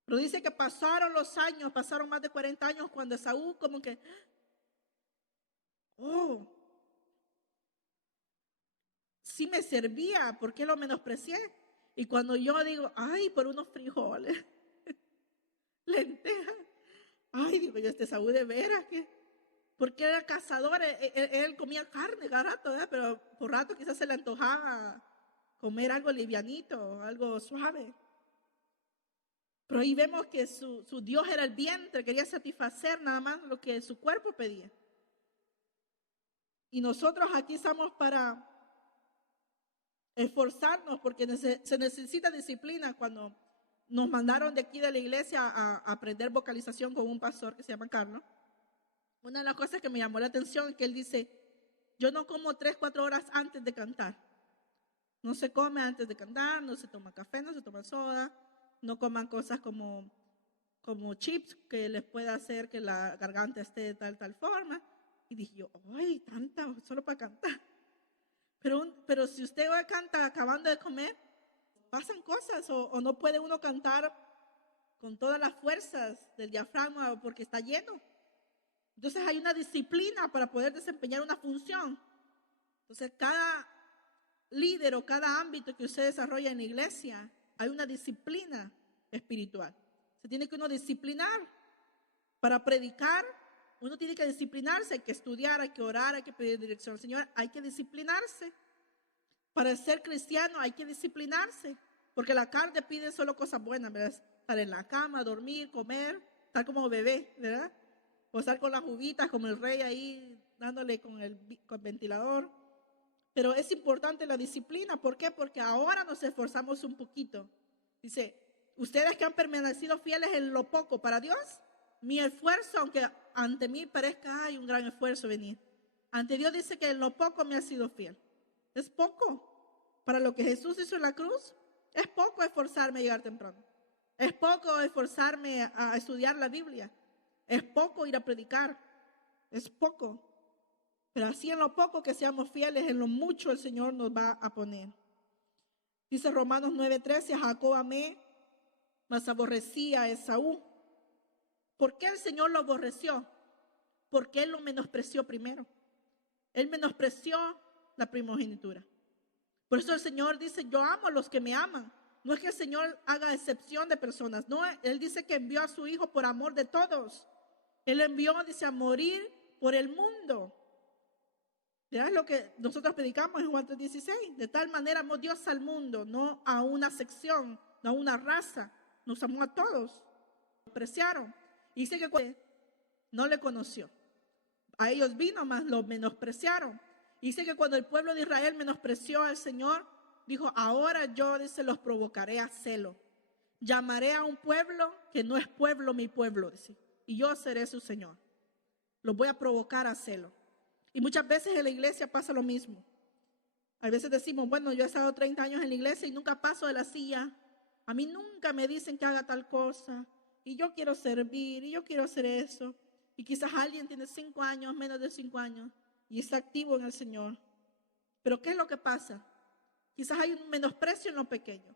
Pero dice que pasaron los años, pasaron más de 40 años cuando Esaú como que, oh, sí me servía, ¿por qué lo menosprecié? Y cuando yo digo, ay, por unos frijoles, lentejas, ay, digo yo, este Esaú de veras que, porque era cazador, él comía carne cada rato, ¿verdad? Pero por rato quizás se le antojaba comer algo livianito, algo suave. Pero ahí vemos que su Dios era el vientre, quería satisfacer nada más lo que su cuerpo pedía. Y nosotros aquí estamos para esforzarnos porque se necesita disciplina. Cuando nos mandaron de aquí de la iglesia a aprender vocalización con un pastor que se llama Carlos, una de las cosas que me llamó la atención es que él dice, yo no como 3, 4 horas antes de cantar. No se come antes de cantar, no se toma café, no se toma soda, no coman cosas como chips que les pueda hacer que la garganta esté de tal forma. Y dije yo, ay, tanta, solo para cantar. Pero si usted va a cantar acabando de comer, pasan cosas o no puede uno cantar con todas las fuerzas del diafragma porque está lleno. Entonces hay una disciplina para poder desempeñar una función. Entonces cada líder o cada ámbito que usted desarrolla en la iglesia, hay una disciplina espiritual. Se tiene que uno disciplinar. Para predicar, uno tiene que disciplinarse, hay que estudiar, hay que orar, hay que pedir dirección al Señor, hay que disciplinarse. Para ser cristiano hay que disciplinarse, porque la carne pide solo cosas buenas, ¿verdad? Estar en la cama, dormir, comer, estar como bebé, ¿verdad? O estar con las uvitas como el rey ahí, dándole con el ventilador. Pero es importante la disciplina, ¿por qué? Porque ahora nos esforzamos un poquito. Dice, ustedes que han permanecido fieles en lo poco para Dios, mi esfuerzo, aunque ante mí parezca hay un gran esfuerzo venir, ante Dios dice que en lo poco me ha sido fiel. Es poco. Para lo que Jesús hizo en la cruz, es poco esforzarme a llegar temprano. Es poco esforzarme a estudiar la Biblia. Es poco ir a predicar. Es poco. Pero así en lo poco que seamos fieles, en lo mucho el Señor nos va a poner. Dice Romanos 9:13, Jacob amé, mas aborrecí a Esaú. ¿Por qué el Señor lo aborreció? Porque Él lo menospreció primero. Él menospreció la primogenitura. Por eso el Señor dice, yo amo a los que me aman. No es que el Señor haga excepción de personas. No, Él dice que envió a su Hijo por amor de todos. Él envió, dice, a morir por el mundo. ¿Verdad? Es lo que nosotros predicamos en Juan 3:16. De tal manera amó Dios al mundo, no a una sección, no a una raza. Nos amó a todos. Apreciaron. Y dice que no le conoció. A ellos vino, mas lo menospreciaron. Y dice que cuando el pueblo de Israel menospreció al Señor, dijo, ahora yo, dice, los provocaré a celo. Llamaré a un pueblo que no es pueblo mi pueblo, dice, y yo seré su Señor. Los voy a provocar a celo. Y muchas veces en la iglesia pasa lo mismo. A veces decimos, bueno, yo he estado 30 años en la iglesia y nunca paso de la silla. A mí nunca me dicen que haga tal cosa. Y yo quiero servir, y yo quiero hacer eso. Y quizás alguien tiene 5 años, menos de 5 años, y está activo en el Señor. Pero ¿qué es lo que pasa? Quizás hay un menosprecio en lo pequeño.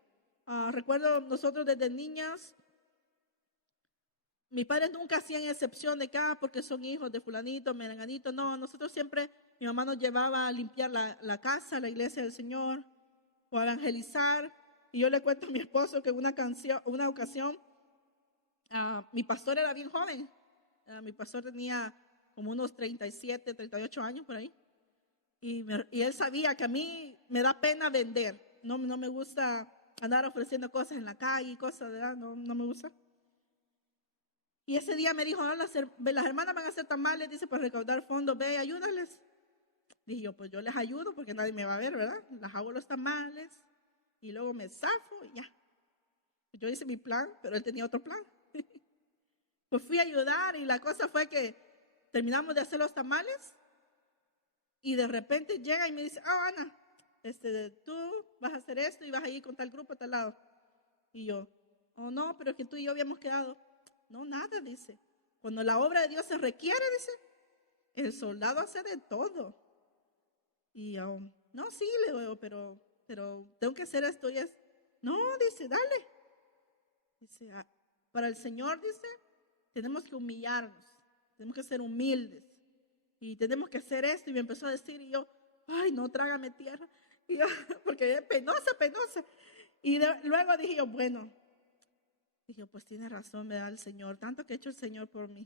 Recuerdo nosotros desde niñas, Mis padres nunca hacían excepción de que, porque son hijos de fulanito, meranganito. No, nosotros siempre, mi mamá nos llevaba a limpiar la casa, la iglesia del Señor, o a evangelizar. Y yo le cuento a mi esposo que una ocasión, mi pastor era bien joven. Mi pastor tenía como unos 37, 38 años por ahí. Y él sabía que a mí me da pena vender. No me gusta andar ofreciendo cosas en la calle y cosas, ¿verdad? No me gusta. Y ese día me dijo, las hermanas van a hacer tamales, dice, para recaudar fondos, ve, ayúdales. Dije yo, pues yo les ayudo porque nadie me va a ver, ¿verdad? Las hago los tamales y luego me zafo y ya. Yo hice mi plan, pero él tenía otro plan. Pues fui a ayudar y la cosa fue que terminamos de hacer los tamales y de repente llega y me dice, Ana, tú vas a hacer esto y vas a ir con tal grupo a tal lado. Y yo, oh no, pero es que tú y yo habíamos quedado. No, nada, dice. Cuando la obra de Dios se requiere, dice, el soldado hace de todo. Y yo, no, sí, le digo, pero tengo que hacer esto y es. No, dice, dale. Dice, para el Señor, dice, tenemos que humillarnos, tenemos que ser humildes y tenemos que hacer esto. Y me empezó a decir, y yo, ay, no, trágame tierra. Y yo, porque es penosa. Y luego dije yo, bueno, dije, pues tiene razón, me da el Señor, tanto que ha hecho el Señor por mí.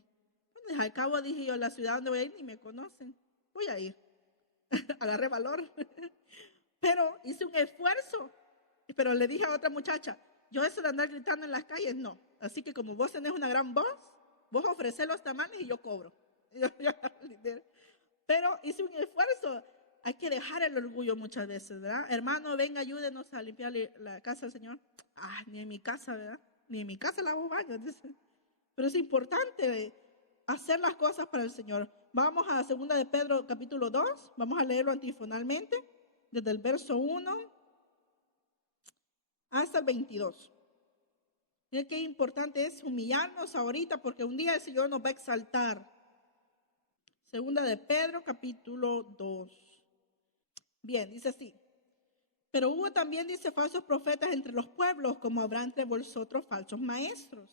Bueno, al cabo dije yo, la ciudad donde voy a ir ni me conocen, voy a ir, agarré valor. Pero hice un esfuerzo, pero le dije a otra muchacha, yo eso de andar gritando en las calles, no. Así que como vos tenés una gran voz, vos ofrecés los tamales y yo cobro. Pero hice un esfuerzo. Hay que dejar el orgullo muchas veces, ¿verdad? Hermano, venga, ayúdenos a limpiar la casa del Señor. Ni en mi casa, ¿verdad? Ni en mi casa lavo baños. Pero es importante hacer las cosas para el Señor. Vamos a 2 de Pedro capítulo 2. Vamos a leerlo antifonalmente. Desde el verso 1 hasta el 22. Miren qué importante es humillarnos ahorita porque un día el Señor nos va a exaltar. 2 de Pedro capítulo 2. Bien, dice así. Pero hubo también, dice, falsos profetas entre los pueblos, como habrá entre vosotros falsos maestros,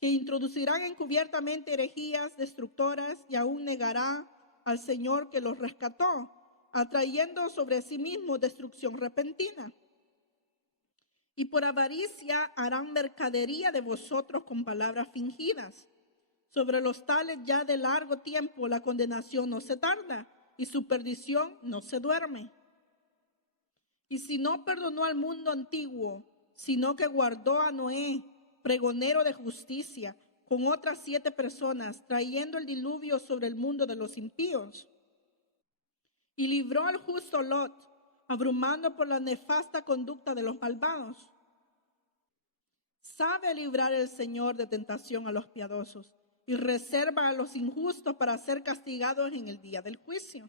que introducirán encubiertamente herejías destructoras y aún negará al Señor que los rescató, atrayendo sobre sí mismos destrucción repentina. Y por avaricia harán mercadería de vosotros con palabras fingidas. Sobre los tales ya de largo tiempo la condenación no se tarda y su perdición no se duerme. Y si no perdonó al mundo antiguo, sino que guardó a Noé, pregonero de justicia, con otras 7 personas, trayendo el diluvio sobre el mundo de los impíos. Y libró al justo Lot, abrumando por la nefasta conducta de los malvados. Sabe librar el Señor de tentación a los piadosos y reserva a los injustos para ser castigados en el día del juicio.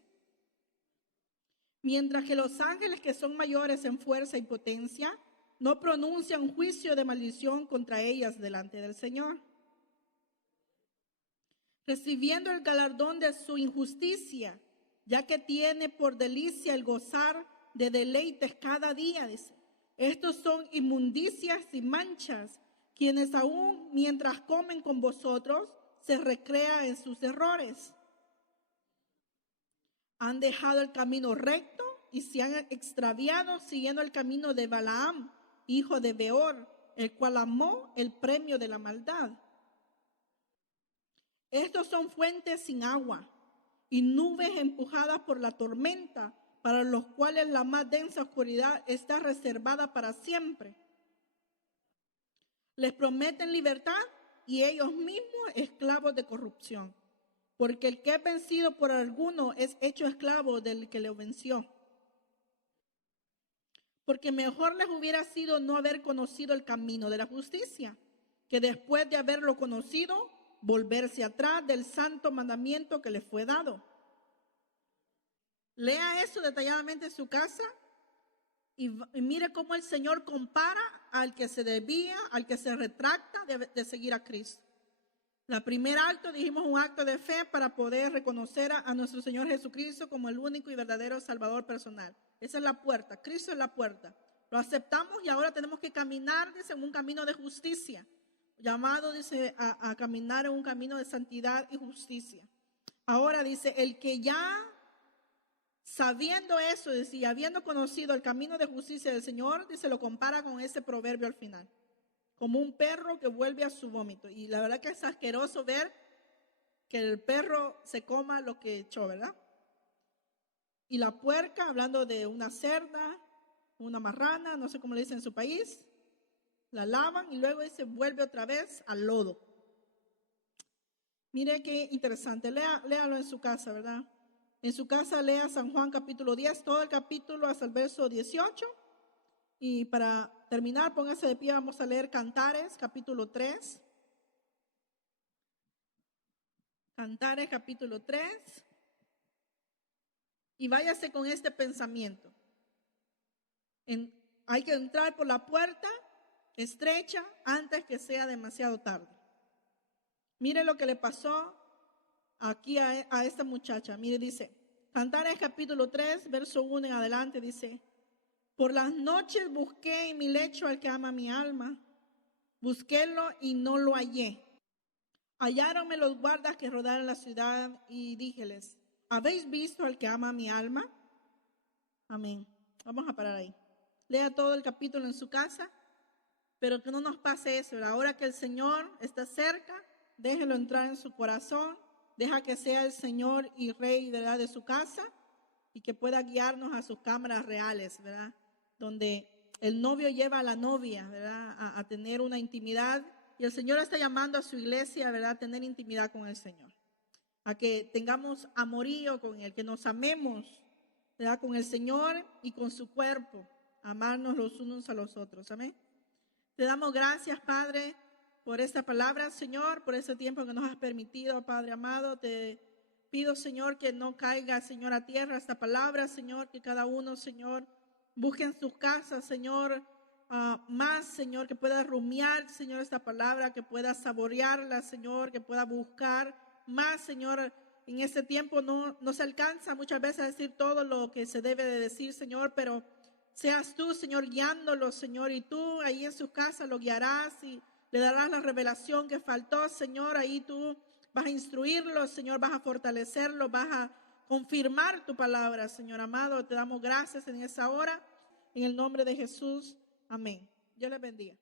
Mientras que los ángeles que son mayores en fuerza y potencia no pronuncian juicio de maldición contra ellas delante del Señor, recibiendo el galardón de su injusticia, ya que tiene por delicia el gozar de deleites cada día, dice. Estos son inmundicias y manchas, quienes aún mientras comen con vosotros se recrean en sus errores. Han dejado el camino recto y se han extraviado siguiendo el camino de Balaam, hijo de Beor, el cual amó el premio de la maldad. Estos son fuentes sin agua y nubes empujadas por la tormenta, para los cuales la más densa oscuridad está reservada para siempre. Les prometen libertad y ellos mismos esclavos de corrupción, porque el que es vencido por alguno es hecho esclavo del que le venció. Porque mejor les hubiera sido no haber conocido el camino de la justicia, que después de haberlo conocido, volverse atrás del santo mandamiento que les fue dado. Lea eso detalladamente en su casa y mire cómo el Señor compara al que se desvía, al que se retracta de seguir a Cristo. La primer acto, dijimos, un acto de fe para poder reconocer a nuestro Señor Jesucristo como el único y verdadero Salvador personal. Esa es la puerta, Cristo es la puerta. Lo aceptamos y ahora tenemos que caminar en un camino de justicia. llamado, dice, a caminar en un camino de santidad y justicia. Ahora dice, el que ya sabiendo eso, dice, y habiendo conocido el camino de justicia del Señor, dice, lo compara con ese proverbio al final, como un perro que vuelve a su vómito. Y la verdad que es asqueroso ver que el perro se coma lo que echó, ¿verdad? Y la puerca, hablando de una cerda, una marrana, no sé cómo le dicen en su país, la lavan y luego dice, vuelve otra vez al lodo. Mire qué interesante, léalo en su casa, ¿verdad? En su casa lea San Juan capítulo 10, todo el capítulo hasta el verso 18. Y para terminar, póngase de pie, vamos a leer Cantares capítulo 3. Cantares capítulo 3. Y váyase con este pensamiento. Hay que entrar por la puerta estrecha antes que sea demasiado tarde. Mire lo que le pasó aquí a esta muchacha. Mire, dice, Cantares capítulo 3, verso 1 en adelante, dice, por las noches busqué en mi lecho al que ama mi alma, busquélo y no lo hallé. Halláronme los guardas que rodearon la ciudad y díjeles, ¿habéis visto al que ama mi alma? Amén. Vamos a parar ahí. Lea todo el capítulo en su casa, pero que no nos pase eso. Ahora que el Señor está cerca, déjelo entrar en su corazón, deja que sea el Señor y Rey, ¿verdad?, de su casa y que pueda guiarnos a sus cámaras reales, ¿verdad?, donde el novio lleva a la novia, ¿verdad?, a tener una intimidad. Y el Señor está llamando a su iglesia, ¿verdad?, a tener intimidad con el Señor, a que tengamos amorío con Él, que nos amemos, ¿verdad?, con el Señor y con su cuerpo, amarnos los unos a los otros. Amén. Te damos gracias, Padre, por esta palabra, Señor, por este tiempo que nos has permitido, Padre amado. Te pido, Señor, que no caiga, Señor, a tierra esta palabra, Señor, que cada uno, Señor, busque en sus casas, Señor, más, Señor, que pueda rumiar, Señor, esta palabra, que pueda saborearla, Señor, que pueda buscar más, Señor. En este tiempo no se alcanza muchas veces a decir todo lo que se debe de decir, Señor, pero seas tú, Señor, guiándolo, Señor, y tú ahí en su casa lo guiarás y le darás la revelación que faltó, Señor. Ahí tú vas a instruirlo, Señor, vas a fortalecerlo, vas a confirmar tu palabra, Señor amado. Te damos gracias en esa hora, en el nombre de Jesús. Amén. Dios les bendiga.